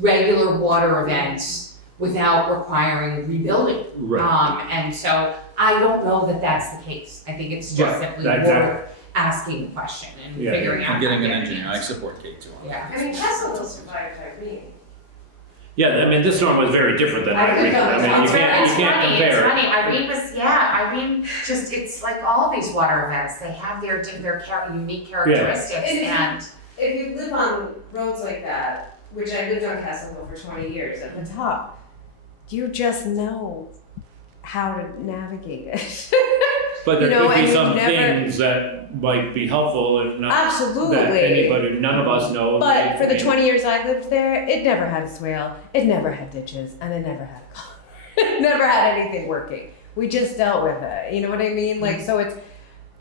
regular water events without requiring rebuilding. Right. And so I don't know that that's the case. I think it's just Right. simply That- worth asking the question and Yeah, figuring out. I'm getting how an to engineer, I answer. support Kate too. Yeah. I mean, Castle Hill survived Irene. Yeah, I mean, this storm was very different than I Irene. know, I mean, you it's can't funny, compare. it's funny, Irene was, Irene just, it's like all these water events, they have their unique characteristics And if you- and. If you live on roads like that, which I lived on Castle Hill for 20 years at the top, you just know how to navigate it. But there You know, could and be you've some never- things that might be helpful and not that Absolutely. anybody, none of us know. But for the Maybe- 20 years I lived there, it never had a swale, it never had ditches, and it never had a car. It never had anything working. We just dealt with it. You know what I mean? Like, so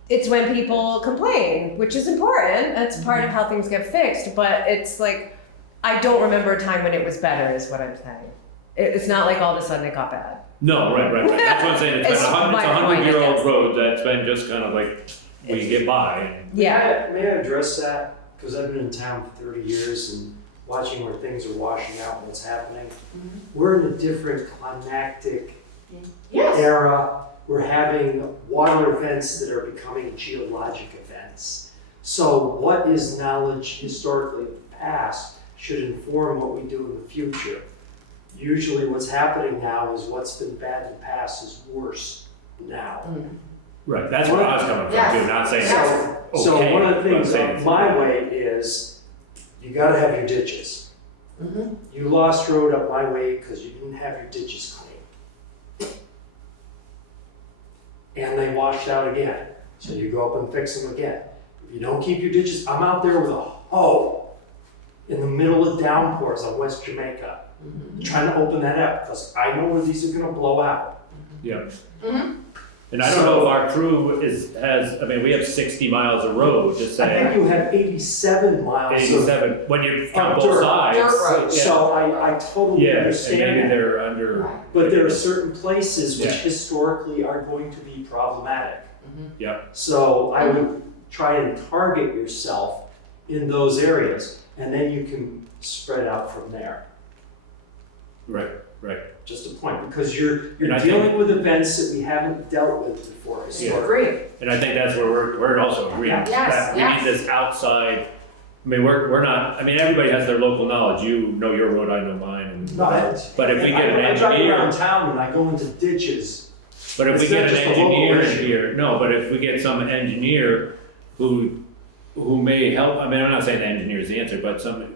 it's when people complain, which is important. That's part of how things get fixed. But it's like, I don't remember a time when it was better, is what I'm saying. It's not like all of a sudden it got bad. No, right. That's what I'm saying. It's It's been my it's a point, I 100-year-old guess. road that's been just kind of like, we get by. And Yeah. May I address that? Because I've been in town for 30 years and watching where things are washing out and what's happening. We're in a different climactic era. We're having water events that are becoming geologic events. So what is knowledge historically past should inform what we do in the future. Usually what's happening now is what's been bad in the past is worse now. right, that's where I was coming from Yes. too, not saying Yes. it's So okay, one of the but things saying of it's- my way is, you gotta have your ditches. Mhm. You lost road up my way because you didn't have your ditches clean. And they washed out again, so you go up and fix them again. If you don't keep your ditches, I'm out there with a hoe in the middle of downpours on West Jamaica, trying to open that up, because I know where these are gonna blow out. Yeah. Mhm. And I don't know if our crew has, I mean, we have 60 miles of road, just I think saying, you have 87 miles of 87, when you count both dirt. sides. Dirt road. Yeah. So I totally Yeah, and understand maybe that. they're under, But there are certain places which Yeah. historically are going to be problematic. yeah, So I would try and target yourself in those areas, and then you can spread out from there. right. Just a point, because you're And I dealing with events that we haven't dealt with before historically. Agree. And I think that's where we're also agreeing, Yes, that we yes. need this outside, I mean, we're not, I mean, everybody has their local knowledge, you know your road, I know mine, and, No, it's- but if we get an I drive engineer, around town and I go into ditches. but if we It's get not an just a local engineer in issue. here, no, but if we get some engineer who may help, I mean, I'm not saying the engineer is the answer, but some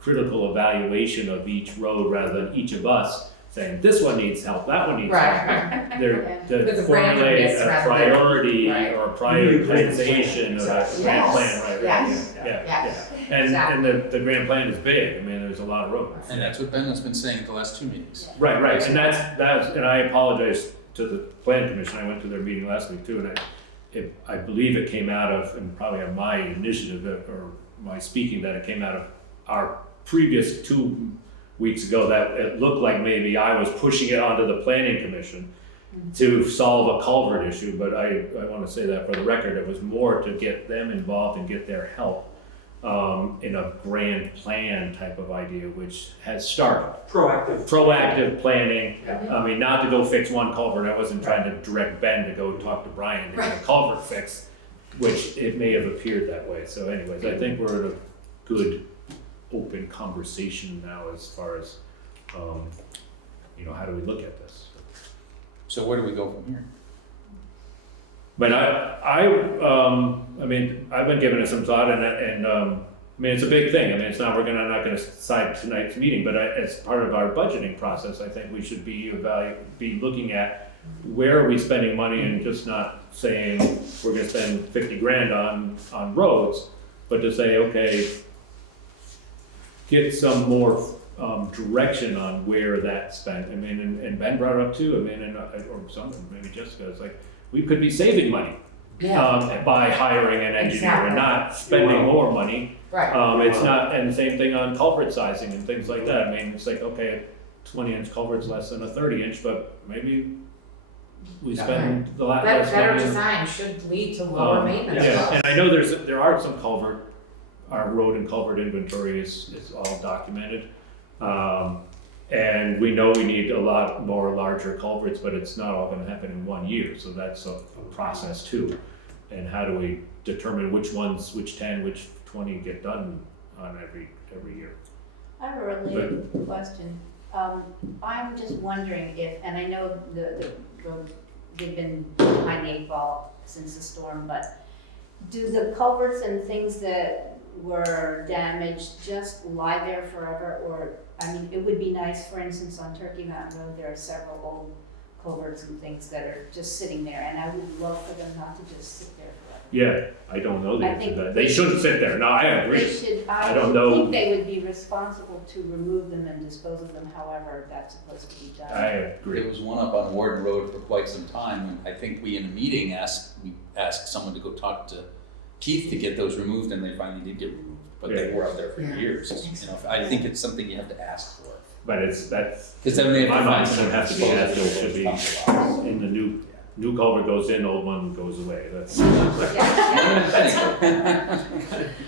critical evaluation of each road rather than each of us saying this one needs help, that one needs help. Right. They're With to a formulate randomness a rather than- priority right. or prioritization of a Exactly. grand plan, Yes. right? Yes. Yeah, Yes. yeah. And the grand plan is big, I mean, there's a lot of roads. And that's what Ben has been saying at the last 2 meetings. Right, and that's, and I apologize to the plan commission, I went to their meeting last week too, and I believe it came out of, and probably on my initiative or my speaking, that it came out of our previous 2 weeks ago, that it looked like maybe I was pushing it onto the planning commission to solve a culvert issue, but I wanna say that for the record, it was more to get them involved and get their help in a grand plan type of idea, which has started. Proactive planning. I mean, not to go fix one culvert. I wasn't trying to direct Ben to go talk to Brian to get a culvert fixed, which it may have appeared that way. So anyways, I think we're at a good open conversation now as far as, how do we look at this? So where do we go from here? But I mean, I've been giving it some thought, and I mean, it's a big thing. I mean, it's not gonna decide tonight's meeting, but as part of our budgeting process, I think we should be looking at where are we spending money, and just not saying we're gonna spend 50 grand on roads, but to say, okay, get some more direction on where that's spent. I mean, and Ben brought it up too. I mean, or someone, maybe Jessica, it's like, we could be saving money by hiring an engineer and not spending more money. Right. It's not, and the same thing on culvert sizing and things like that. I mean, it's like, okay, 20-inch culvert's less than a 30-inch, but maybe we spend the less money. Better in- design should lead to lower maintenance Yeah, costs. and I know there are some our road and culvert inventory is all documented. And we know we need a lot more larger culverts, but it's not all gonna happen in 1 year, so that's a process too. And how do we determine which 10, which 20 get done on every year? I have a related question. I'm just wondering if, and I know they've been behind the 8 ball since the storm, but do the culverts and things that were damaged just lie there forever? Or, I mean, it would be nice, for instance, on Turkey Mountain Road, there are several old culverts and things that are just sitting there, and I would love for them not to just sit there forever. Yeah, I don't know the I answer to think that. They shouldn't sit there. No, I agree. They should, I I don't know. think they would be responsible to remove them and dispose of them however that's supposed to be done. I agree. There was one up on Warden Road for quite some time, and I think we in a meeting asked someone to go talk to Keith to get those removed, and they finally did get removed. But they were out there for years. I think it's something you have to ask for. But that's. Because then they have My to mind find should have to be someone as it should be. In the new culvert goes in, old one goes away. That's.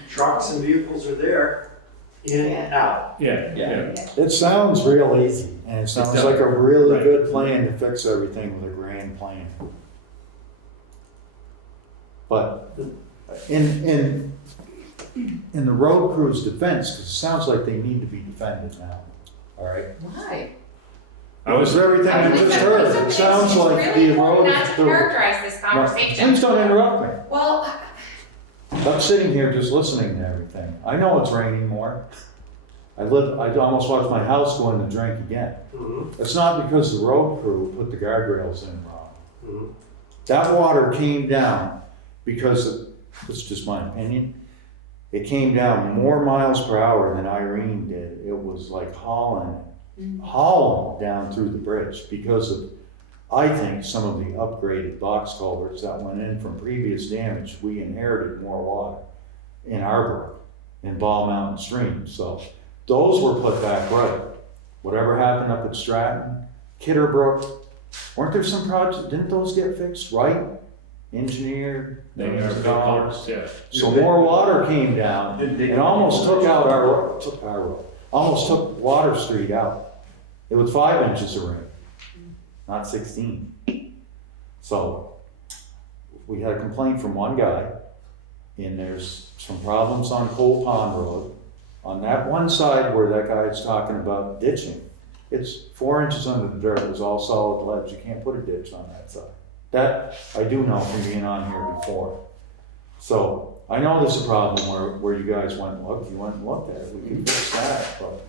Trucks and vehicles are there, in and out. Yeah. It sounds real easy, and it sounds does. like a really Right. good plan to fix everything with a grand plan. But in the road crew's defense, because it sounds like they need to be defended now, all right? Why? Because everything I just heard, it sounds like It's the really road. important not to characterize this conversation. Please don't interrupt me. Well, I'm sitting here just listening to everything. I know it's raining more. I almost watched my house go in the drink again. Mhm. It's not because the road crew put the guardrails in wrong. Mhm. That water came down because, it's just my opinion, it came down more miles per hour than Irene did. It was like hauling down through the bridge because of, I think, some of the upgraded box culverts that went in from previous damage. We inherited more water in our brook, in Ball Mountain Stream. So those were put back right. Whatever happened up at Stratton, Kitterbrook, weren't there some projects, didn't those get fixed right? Engineered, They are big culverts, yeah. so more water came down and almost took out almost took Water Street out. It was 5 inches of rain, not 16. So we had a complaint from one guy, and there's some problems on Coal Pond Road. On that one side where that guy's talking about ditching, it's 4 inches under the dirt, it was all solid ledge. You can't put a ditch on that side. That I do know from being on here before. So I know there's a problem where you guys went and looked at it, we can fix that, but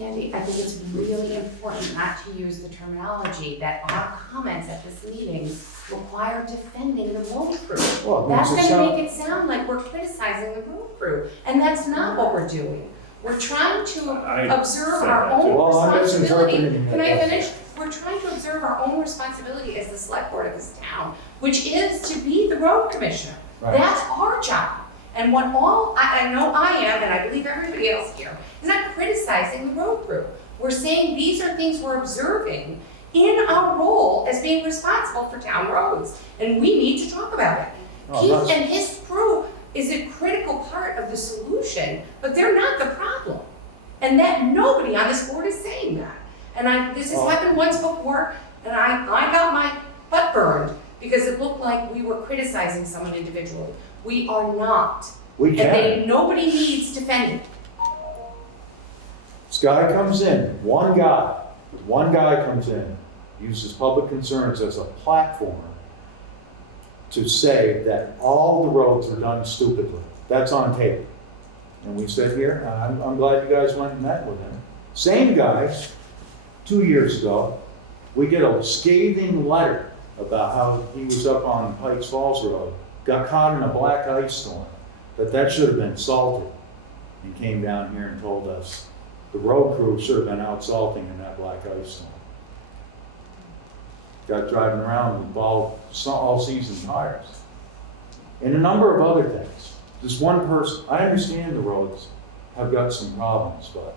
Andy, I think it's really important not to use the terminology that our comments at this meeting require defending the road crew. Well, That's it's a gonna sound- make it sound like we're criticizing the road crew, and that's not what we're doing. We're trying to I observe said our that too. own Well, I'm responsibility. misinterpreting Can I it. finish? We're trying to observe our own responsibility as the select board of this town, which is to be the road commissioner. Right. That's our job. And what I know I am, and I believe everybody else here, is not criticizing the road crew. We're saying these are things we're observing in our role as being responsible for town roads, and we need to talk about it. Oh, Keith that's- and his crew is a critical part of the solution, but they're not the problem. And that nobody on this board is saying that. And this has Well- happened once before, and I got my butt burned because it looked like we were criticizing someone individually. We are not. We And can. nobody needs defending. This guy comes in, one guy comes in, uses public concerns as a platform to say that all the roads are done stupidly. That's on tape. And we said here, and I'm glad you guys went and met with him. Same guy, 2 years ago, we get a scathing letter about how he was up on Pikes Falls Road, got caught in a black ice storm, that should have been salted. He came down here and told us the road crew should have been out salting in that black ice storm. Got driving around with all-season tires. And a number of other things. This one person, I understand the roads have got some problems, but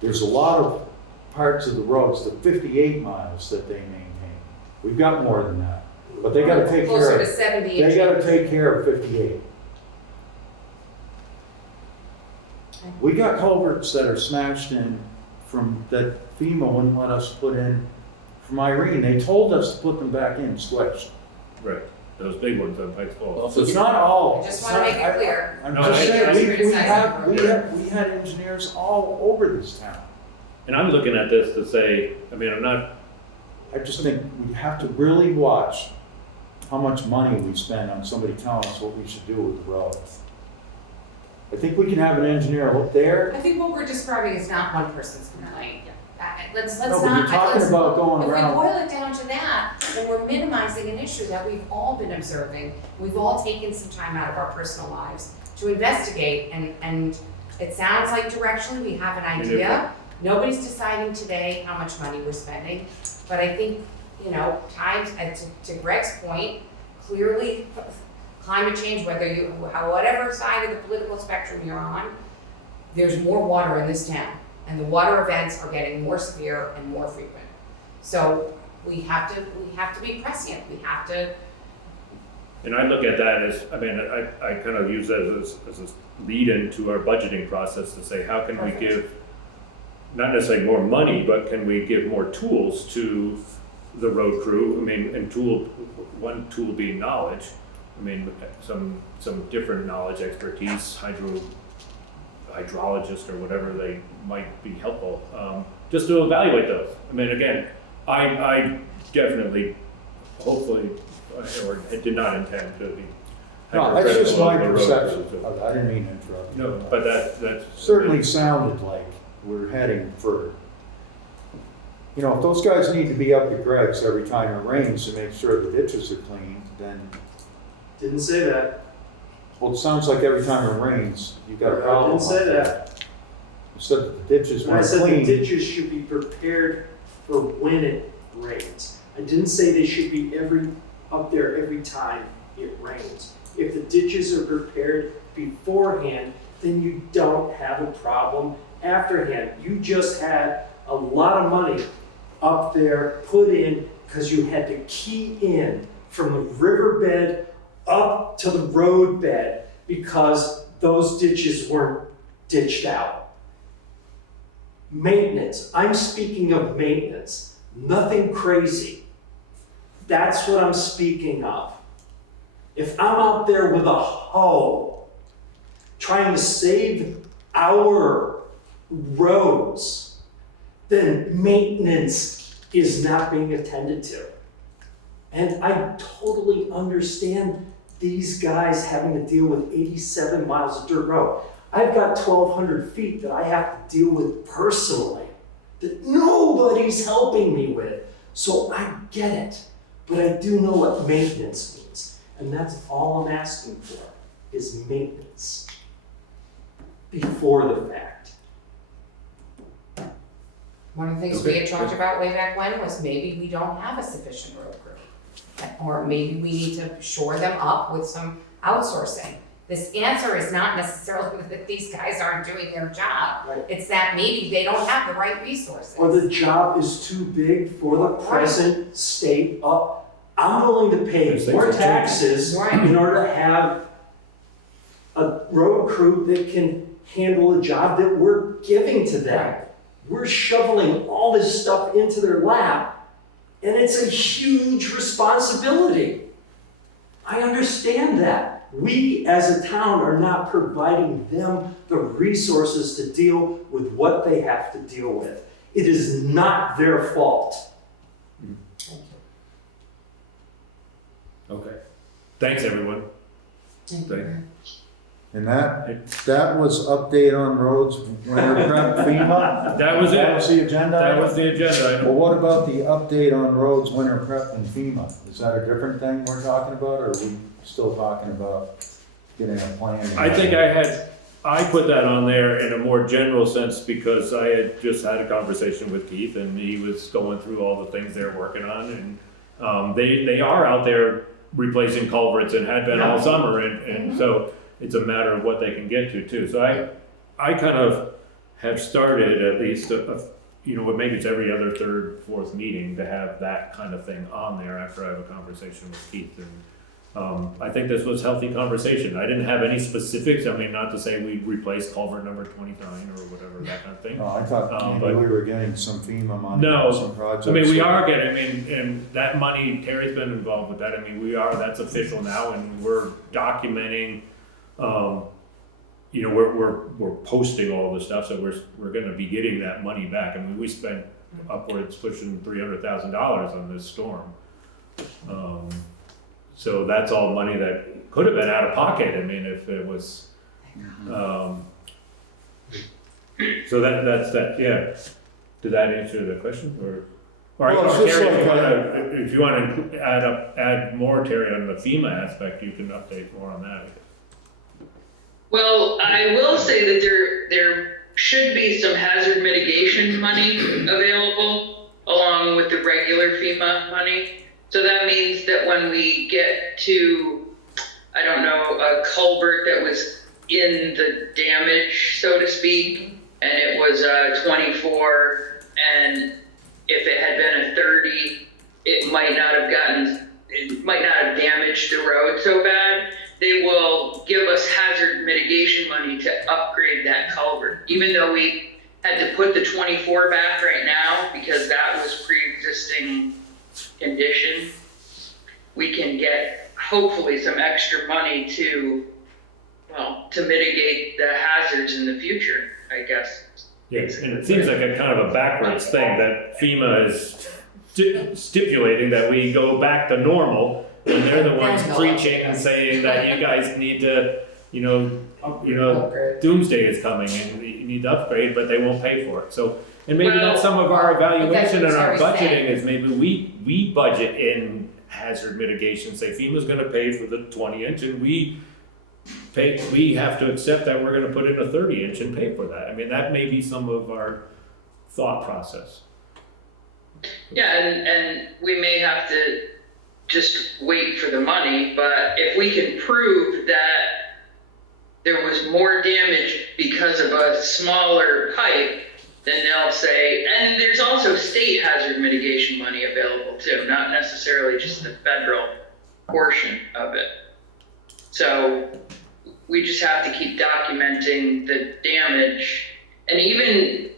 there's a lot of parts of the roads, the 58 miles that they maintain. We've got more than that, but they gotta take care Closer to of, 70 they gotta take care of 58. We got culverts that are smashed in that FEMA wouldn't let us put in from Irene. They told us to put them back in squished. Right, those big ones on Pikes Falls. So it's not all. I just it's wanna not- make it clear. I'm No, just I- saying, I we had engineers all over this town. And I'm looking at this to say, I mean, I'm not, I just think we have to really watch how much money we spend on somebody telling us what we should do with the roads. I think we can have an engineer look there. I think what we're describing is not one person's complaint. Let's No, but not. you're talking let's- about going If we around. boil it down to that, then we're minimizing an issue that we've all been observing. We've all taken some time out of our personal lives to investigate, and it sounds like directionally we have an idea. Nobody's deciding today how much money we're spending, but I think, times, and to Greg's point, clearly climate change, whatever side of the political spectrum you're on, there's more water in this town. And the water events are getting more severe and more frequent. So we have to be prescient. We have to. and I look at that as, I mean, I kind of use that as a lead into our budgeting process to say, how can we give, not necessarily more money, but can we give more tools to the road crew? I mean, and one tool being knowledge. I mean, some different knowledge, expertise, hydrologist or whatever they might be helpful, just to evaluate those. I mean, again, I definitely, hopefully, or did not intend to be. No, that's just hypercritical my of the road perception. crew, so- I didn't mean to interrupt you. No, but that's. Certainly sounded like we're heading for, if those guys need to be up at Greg's every time it rains to make sure the ditches are clean, then, Didn't say that. well, it sounds like every time it rains, you've got a I problem. didn't say up there. that. You said that the ditches I weren't said the clean. ditches should be prepared for when it rains. I didn't say they should be up there every time it rains. If the ditches are prepared beforehand, then you don't have a problem afterhand. You just had a lot of money up there put in because you had to key in from the riverbed up to the road bed because those ditches weren't ditched out. Maintenance. I'm speaking of maintenance. Nothing crazy. That's what I'm speaking of. If I'm out there with a hoe trying to save our roads, then maintenance is not being attended to. And I totally understand these guys having to deal with 87 miles of dirt road. I've got 1,200 feet that I have to deal with personally, that nobody's helping me with. So I get it, but I do know what maintenance means. And that's all I'm asking for, is maintenance before the fact. One of the things we had talked about way back when was maybe we don't have a sufficient road crew. Or maybe we need to shore them up with some outsourcing. This answer is not necessarily that these guys aren't doing their job. Right. It's that maybe they don't have the right resources. Or the job is too big for the present state of, I'm willing to pay Those things more are changing. taxes Right. in order to have a road crew that can handle a job that we're giving to them. We're shoveling all this stuff into their lap, and it's a huge responsibility. I understand that. We as a town are not providing them the resources to deal with what they have to deal with. It is not their fault. Okay. Thanks, everyone. And that was update on roads, winter prep, FEMA? That was That it. was the agenda? That item? was the agenda item. Well, what about the update on roads, winter prep and FEMA? Is that a different thing we're talking about, or are we still talking about getting a plan? I think I put that on there in a more general sense because I had just had a conversation with Keith and he was going through all the things they're working on and they are out there replacing culverts and had been all summer and so it's a matter of what they can get to too. So I kind of have started at least maybe it's every other third, fourth meeting to have that kind of thing on there after I have a conversation with Keith and I think this was healthy conversation. I didn't have any specifics. I mean, not to say we replaced culvert number 29 or whatever, that kind of thing. Oh, I thought maybe we were getting some FEMA money No. on some projects. I mean, we are getting, and that money, Terry's been involved with that. I mean, that's official now and we're documenting, we're posting all this stuff. So we're gonna be getting that money back. I mean, we spent upwards pushing $300,000 on this storm. So that's all money that could have been out of pocket, I mean, if it was, so that's that, yeah. Did that answer the question, or Well, it's just Terry, if you wanna add more, Terry, on the FEMA aspect, you can update more on that. Well, I will say that there should be some hazard mitigation money available along with the regular FEMA money. So that means that when we get to, I don't know, a culvert that was in the damage, so to speak, and it was a 24, and if it had been a 30, it might not have damaged the road so bad. They will give us hazard mitigation money to upgrade that culvert, even though we had to put the 24 back right now because that was pre-existing condition. We can get hopefully some extra money to mitigate the hazards in the future, I guess. Yes, and it seems like a kind of a backwards thing that FEMA is stipulating that we go back to normal, and they're the ones preaching and saying that you guys need to, doomsday is coming and you need to upgrade, but they won't pay for it. So, and maybe that's some of our evaluation and our budgeting is maybe we budget in hazard mitigation, say FEMA's gonna pay for the 20-inch and we have to accept that we're gonna put in a 30-inch and pay for that. I mean, that may be some of our thought process. Yeah, and we may have to just wait for the money, but if we can prove that there was more damage because of a smaller pipe, then they'll say, and there's also state hazard mitigation money available too, not necessarily just the federal portion of it. So we just have to keep documenting the damage. And even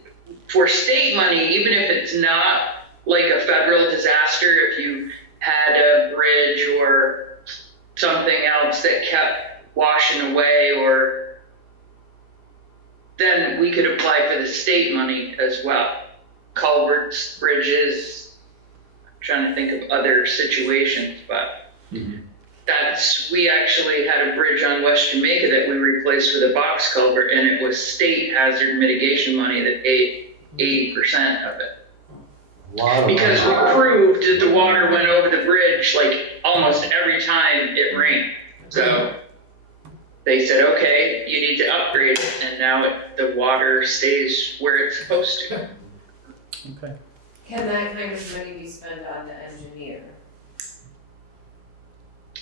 for state money, even if it's not like a federal disaster, if you had a bridge or something else that kept washing away, or then we could apply for the state money as well. Culverts, bridges, I'm trying to think of other situations, but we actually had a bridge on West Jamaica that we replaced with a box culvert, and it was state hazard mitigation money that paid 80% of it. Lot of Because money. we proved that the water went over the bridge like almost every time it rained. So they said, okay, you need to upgrade it, and now the water stays where it's supposed to. Okay. Can that kind of money be spent on the engineer?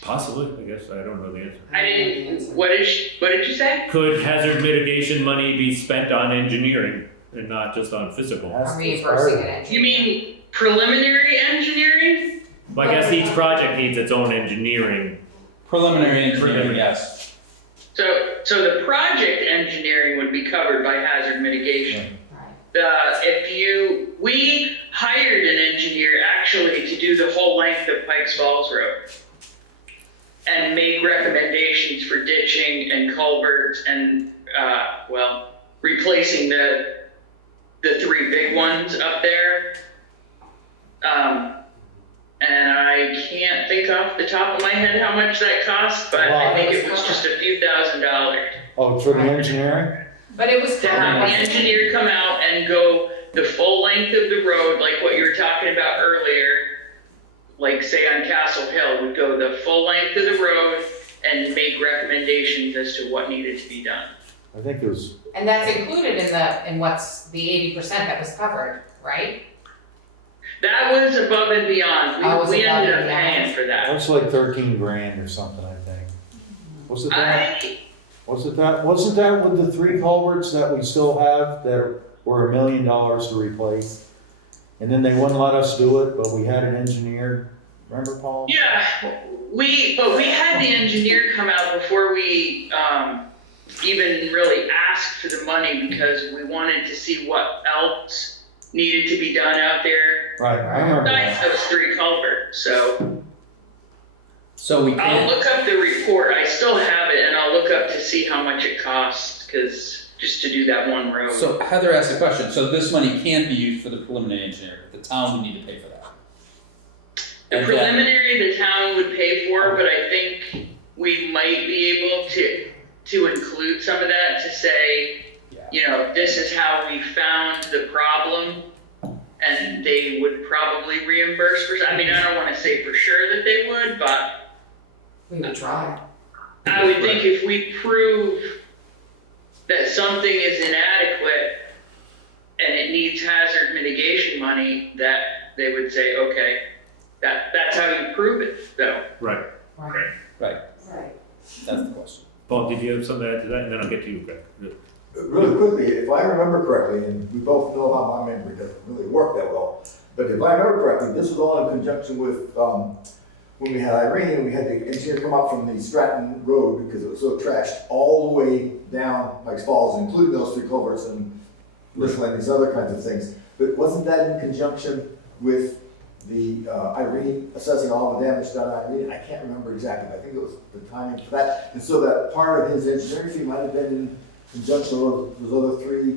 Possibly, I guess, I don't know the answer. I didn't, what did you say? Could hazard mitigation money be spent on engineering and not just on physical? That's I'm the reimbursing part. it. You mean preliminary engineering? I guess each project needs its own engineering. Preliminary engineering, yes. So the project engineering would be covered by hazard mitigation. We hired an engineer actually to do the whole length of Pikes Falls Road and make recommendations for ditching and culverts and, replacing the three big ones up there. And I can't think off the top of my head how much that cost, but I think it was just a few $1,000s. Oh, for the engineering? But it was To have the covered. engineer come out and go the full length of the road, like what you were talking about earlier, like say on Castle Hill, would go the full length of the road and make recommendations as to what needed to be done. I think it was, And that's included in what's the 80% that was covered, right? That was above and beyond. Oh, it was We above ended and up beyond. paying for it that. was like 13 grand or something, I think. Was it that? Wasn't that with the 3 culverts that we still have that were $1 million to replace? And then they wouldn't let us do it, but we had an engineer, remember Paul? Yeah, we had the engineer come out before we even really asked for the money because we wanted to see what else needed to be done out there. Right, I remember Besides that. those 3 culverts, so So we I'll can't, look up the report. I still have it, and I'll look up to see how much it costs, because just to do that one road. so Heather asked a question, so this money can be used for the preliminary engineering, the town would need to pay for that. The And then- preliminary, the town would pay for, but I think we might be able to include some of that to say, Yeah. this is how we found the problem, and they would probably reimburse for, I mean, I don't wanna say for sure that they would, but We would try. I would think if we prove that something is inadequate and it needs hazard mitigation money, that they would say, okay, that's how you prove it, though. Right. Right. Right, Right. that's the question. Paul, did you have something to add to that? And then I'll get to you, Greg. Really quickly, if I remember correctly, and we both know how my memory doesn't really work that well, but if I remember correctly, this was all in conjunction with, when we had Irene, we had the engineer come up from the Stratton Road because it was so trashed all the way down Pikes Falls, including those 3 culverts and miscellaneous other kinds of things. But wasn't that in conjunction with the Irene assessing all the damage done on Irene? I can't remember exactly, but I think it was the timing for that. And so that part of his engineering fee might have been in conjunction with those other 3.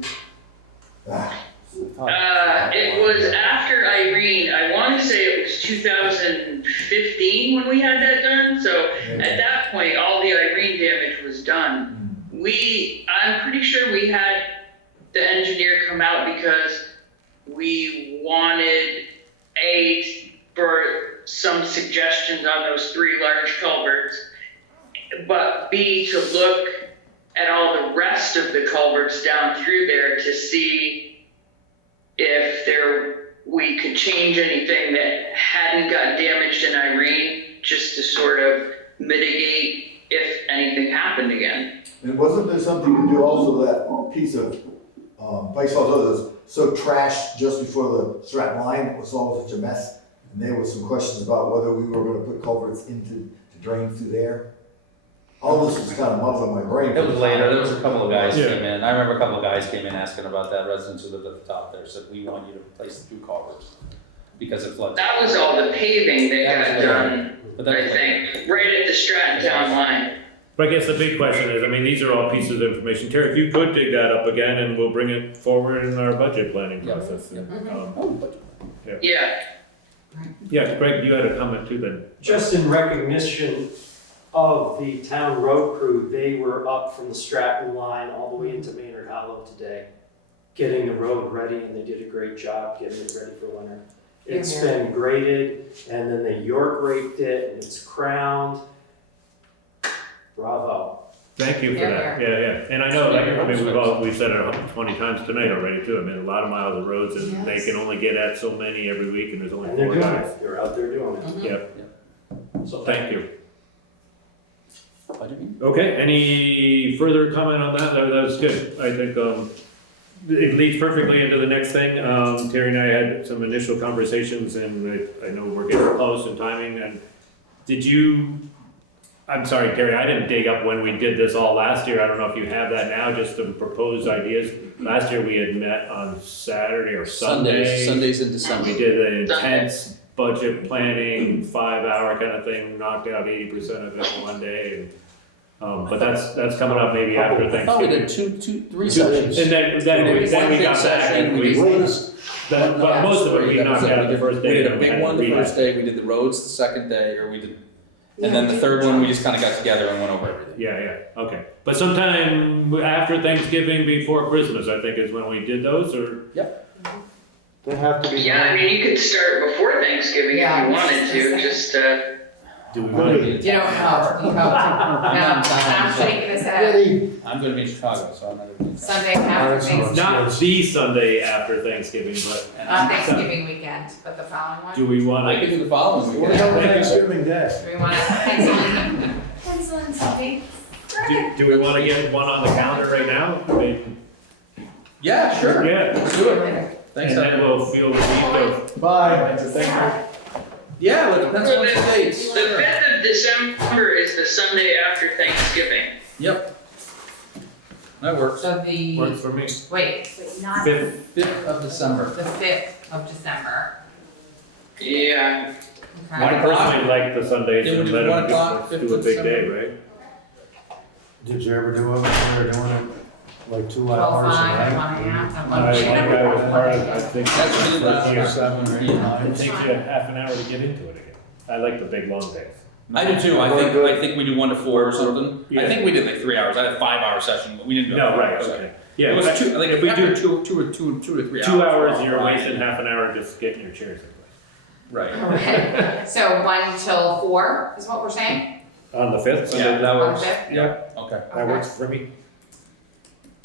It was after Irene, I wanna say it was 2015 when we had that done, so at that point, all the Irene damage was done. I'm pretty sure we had the engineer come out because we wanted for some suggestions on those 3 large culverts, but B, to look at all the rest of the culverts down through there to see if we could change anything that hadn't got damaged in Irene, just to sort of mitigate if anything happened again. And wasn't there something to do also that piece of Pikes Falls Road that was so trashed just before the Stratton line, it was all such a mess? And there was some questions about whether we were gonna put culverts to drain through there. All this is kind of muddling my brain. It was later, there was a couple of guys Yeah. came in, I remember a couple of guys came in asking about that, residents who lived at the top there said, we want you to replace the 2 culverts because of flood. That was all the paving that That got was later. done, But that I was later. think, right at the Stratton town line. But I guess the big question is, I mean, these are all pieces of information. Terry, if you could dig that up again and we'll bring it forward in our budget planning process. Oh, budget. Yeah, Yeah, Greg, you had a comment too then. Just in recognition of the town road crew, they were up from the Stratton line all the way into Maynard Hollow today, getting the road ready, and they did a great job getting it ready for winter. It's been graded, and then they York raked it, and it's crowned. Bravo. Thank you for that. Yeah. And I know, like, I mean, we've said it 20 times tonight already too. I mean, a lot of miles of roads, and they can only get at so many every week, and there's only And they're 4 doing guys. it, they're out there doing it. Yep. So Thank you. Budget meeting? Okay, any further comment on that? That was good. I think, it leads perfectly into the next thing. Terry and I had some initial conversations, and I know we're getting close in timing, and I'm sorry, Terry, I didn't dig up when we did this all last year. I don't know if you have that now, just some proposed ideas. Last year, we had met on Saturday or Sunday. Sundays in December. We did an intense budget planning, 5-hour kind of thing, knocked out 80% of it in one day. But that's coming up maybe after I thought we Thanksgiving. did 3 sessions. And then we got back and we, but most of it we knocked out the first day. We did a and big had one the rehab. first day, we did the roads the second day, and then the third one, we just kinda got together and went over everything. Yeah, okay. But sometime after Thanksgiving, before Christmas, I think is when we did those, or? They have to be. Yeah, I mean, you could start before Thanksgiving if you wanted to, just, Do we want to? You don't know, you hope. No, I'm shaking his head. I'm gonna be in Chicago, so I'm not gonna be. Sunday after Thanksgiving, Not the Sunday after Thanksgiving, but not Thanksgiving weekend, but the following one. do we want I can to? do the following What weekend. about Thanksgiving Day? Do we want to pencil in some dates? Do we want to get one on the calendar right now? I mean, Yeah, sure. yeah. Let's do it. Thanks, And then everyone. we'll feel relieved of. Bye. Yeah, let's pencil so in some the dates. 5th of December is the Sunday after Thanksgiving. Yep. That works. So the, Works for me. wait, But not. 5th of December. the 5th of December. Yeah. Okay. I personally like the Sundays Then we and do let 1 them o'clock, just do a 5th big of day, December. right? Did you ever do it when we were doing it like 2 12, hours a 5, night? 1 a.m. I was part of, I think. That's really first loud. year. 7 or 8, It 9. takes you a half an hour to get into it again. I like the big long days. I do too, I think we do 1 to 4 or something. Yeah. I think we did like 3 hours, I had a 5-hour session, but we didn't do a No, 4-hour right, session. okay. Yeah, It was but 2, like if we after do 2 to 3 hours. 2 hours, we're you're fine. wasting half an hour just getting your chairs in place. Right. Okay, so 1 till 4 is what we're saying? On the 5th? Yeah, that On the works. 5th? Yep, Okay. that works for me.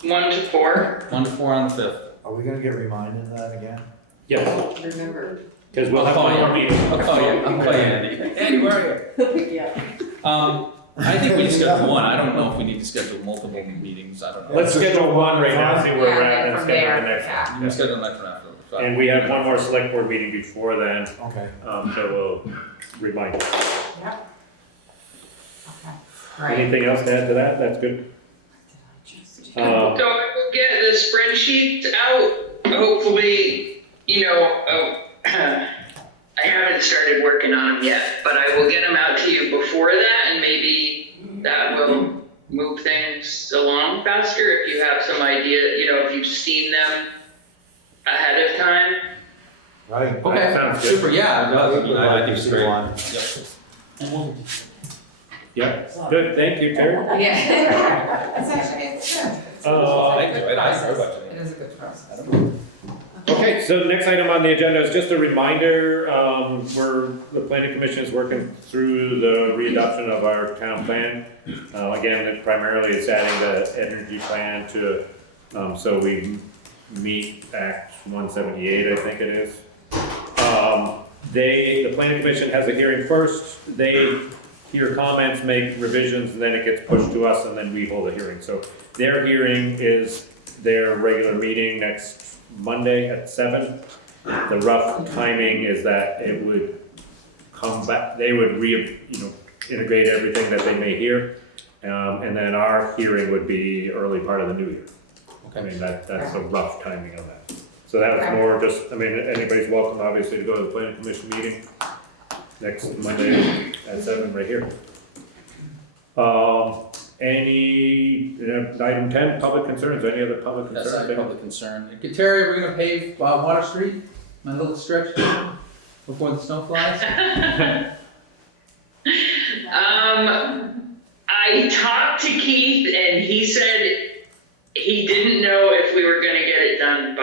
1 to 4. 1 to 4 on the 5th. Are we gonna get reminded of that again? Yep, Remember. because we'll have one more meeting. I'll call you, Andy. Andy, where are you? He'll pick you up. I think we just schedule 1, I don't know if we need to schedule multiple meetings, I don't know. Let's schedule one right now, see where we're Yeah, at, and from schedule there, the next yeah. one. We'll schedule the next one after. So- And we have one more select board meeting before then, Okay. so we'll remind you. Okay, great. Anything else to add to that? That's good. So I will get the spreadsheet out, hopefully, I haven't started working on them yet, but I will get them out to you before that, and maybe that will move things along faster if you have some idea, if you've seen them ahead of time. Right. Okay, Sounds good. super, yeah, it does. I think it's See great. one. Yep. Yep, good, thank you, Terry. Yeah. It's actually, it's good. It's I a do good it, I process. watch it. It is a good process. Okay, so the next item on the agenda is just a reminder, the planning commission is working through the readoption of our town plan. Again, it primarily is adding the energy plan to, so we meet Act 178, I think it is. The planning commission has a hearing first, they hear comments, make revisions, and then it gets pushed to us, and then we hold a hearing. So their hearing is their regular meeting next Monday at 7. The rough timing is that it would come back, they would integrate everything that they may hear. And then our hearing would be early part of the new year. I mean, that's the rough timing of that. So that was more just, anybody's welcome, obviously, to go to the planning commission meeting next Monday at 7 right here. Item 10, public concerns, any other public That's concerns? not a public concern. Terry, are we gonna pave Water Street, my little stretch before the snow flies? I talked to Keith and he said he didn't know if we were gonna get it done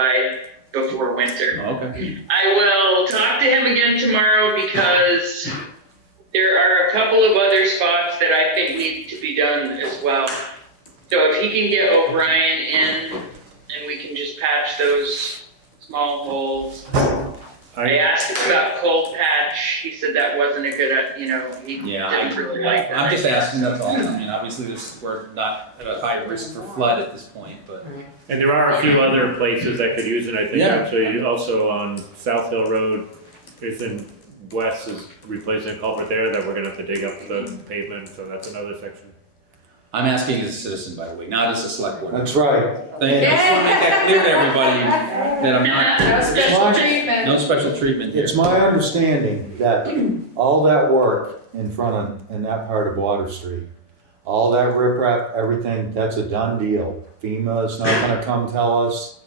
before winter. Okay. I will talk to him again tomorrow because there are a couple of other spots that I think need to be done as well. So if he can get O'Brien in and we can just patch those small holes. I asked him about cold patch, he said that wasn't a good, he didn't really like that. I'm just asking, that's all. I mean, obviously we're not at a high risk for flood at this point, but. And there are a few other places that could use it, I think, Yeah. actually, also on South Hill Road, Wes is replacing a culvert there that we're gonna have to dig up the pavement, so that's another section. I'm asking as a citizen, by the way, not as a select board. That's right. Thank you. I just wanna make that clear to everybody that I'm not, No special treatment. no special treatment here. It's my understanding that all that work in that part of Water Street, all that riprap, everything, that's a done deal. FEMA is not gonna come tell us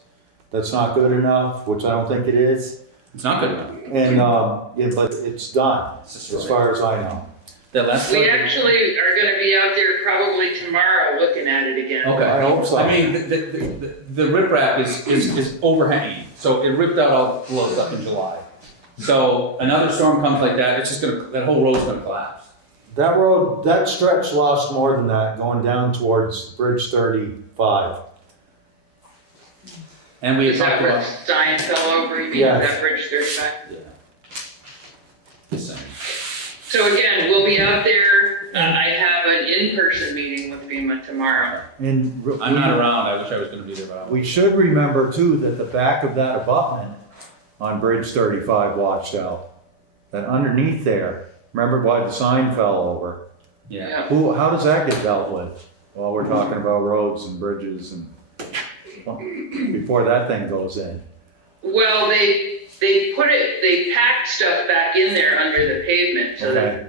that's not good enough, which I don't think it is. It's not good enough. And, but it's done, It's just as far as I know. That last We one. actually are gonna be out there probably tomorrow looking at it again. Okay. I hope so. I mean, the riprap is overhanging, so it ripped out all the below stuff in July. So another storm comes like that, it's just that whole road's gonna collapse. That road, that stretch lost more than that, going down towards Bridge 35. And we had Is that talked where about. Stein fell over, you mean, Yes. that bridge 35? Yeah. Just saying. So again, we'll be out there, I have an in-person meeting with FEMA tomorrow. And I'm not around, I wish I was gonna be there, but I we should remember too that the back of that abutment on Bridge 35 washed out. That underneath there, remember why the sign fell over? yeah. How does that get dealt with? Well, we're talking about roads and bridges and, before that thing goes in. Well, they packed stuff back in there under the pavement, so that, Okay,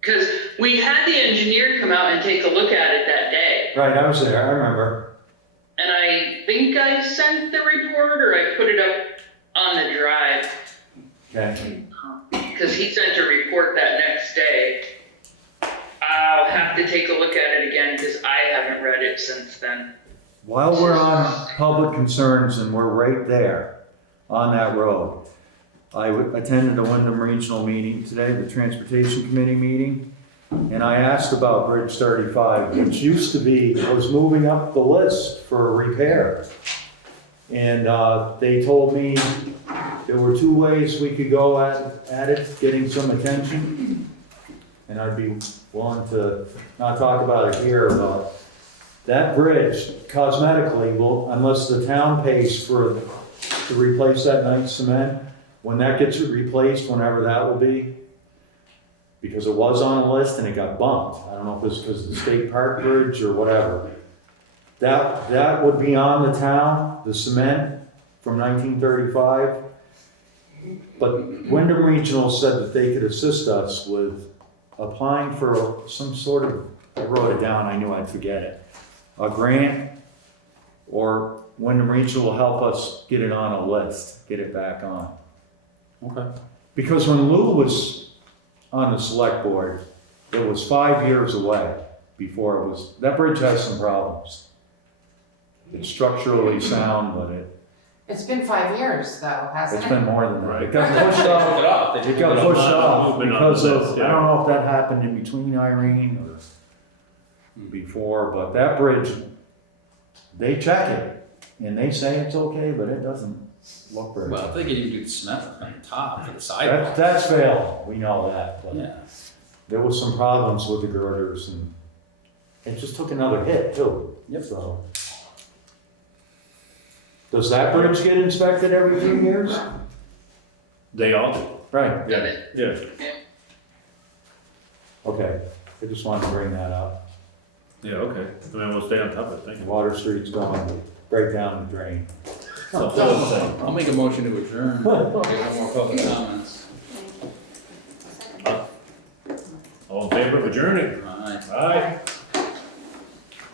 because we had the engineer come out and take a look at it that day. right, I was there, I remember. And I think I sent the report, or I put it up on the drive, Okay, because he sent a report that next day. I'll have to take a look at it again, because I haven't read it since then. while we're on public concerns and we're right there on that road, I attended the Windham Regional meeting today, the Transportation Committee meeting, and I asked about Bridge 35, which used to be, I was moving up the list for repair. And they told me there were two ways we could go at it, getting some attention. And I'd be willing to not talk about it here, but that bridge cosmetically will, unless the town pays to replace that nice cement, when that gets replaced, whenever that will be, because it was on a list and it got bumped. I don't know if it's because of the state park bridge or whatever. That would be on the town, the cement from 1935. But Windham Regional said that they could assist us with applying for some sort of, I wrote it down, I knew I'd forget it, a grant, or Windham Regional will help us get it on a list, get it back on. Okay. Because when Lou was on the select board, it was 5 years away before it was, that bridge has some problems. It's structurally sound, but It's been 5 years though, hasn't it's it? been more than that. Right. It got pushed off. They It got pushed off Movement on because the of, list, I yeah. don't know if that happened in between Irene or before, but that bridge, they check it and they say it's okay, but it doesn't look very Well, good. if they could even do the cement on the top for the sidewalk. That's failed, we know that, but Yeah. there was some problems with the girders and it just took another hit too. Yep. So. Does that bridge get inspected every 2 years? They all do. Right, Yeah. okay, I just wanted to bring that up. Yeah, okay. I mean, we'll stay on top of it, thank you. Water Street's going to break down the drain. I'll make a motion to adjourn. Get no more public comments. All in favor of adjourning? All right. Aye.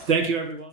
Thank you, everyone.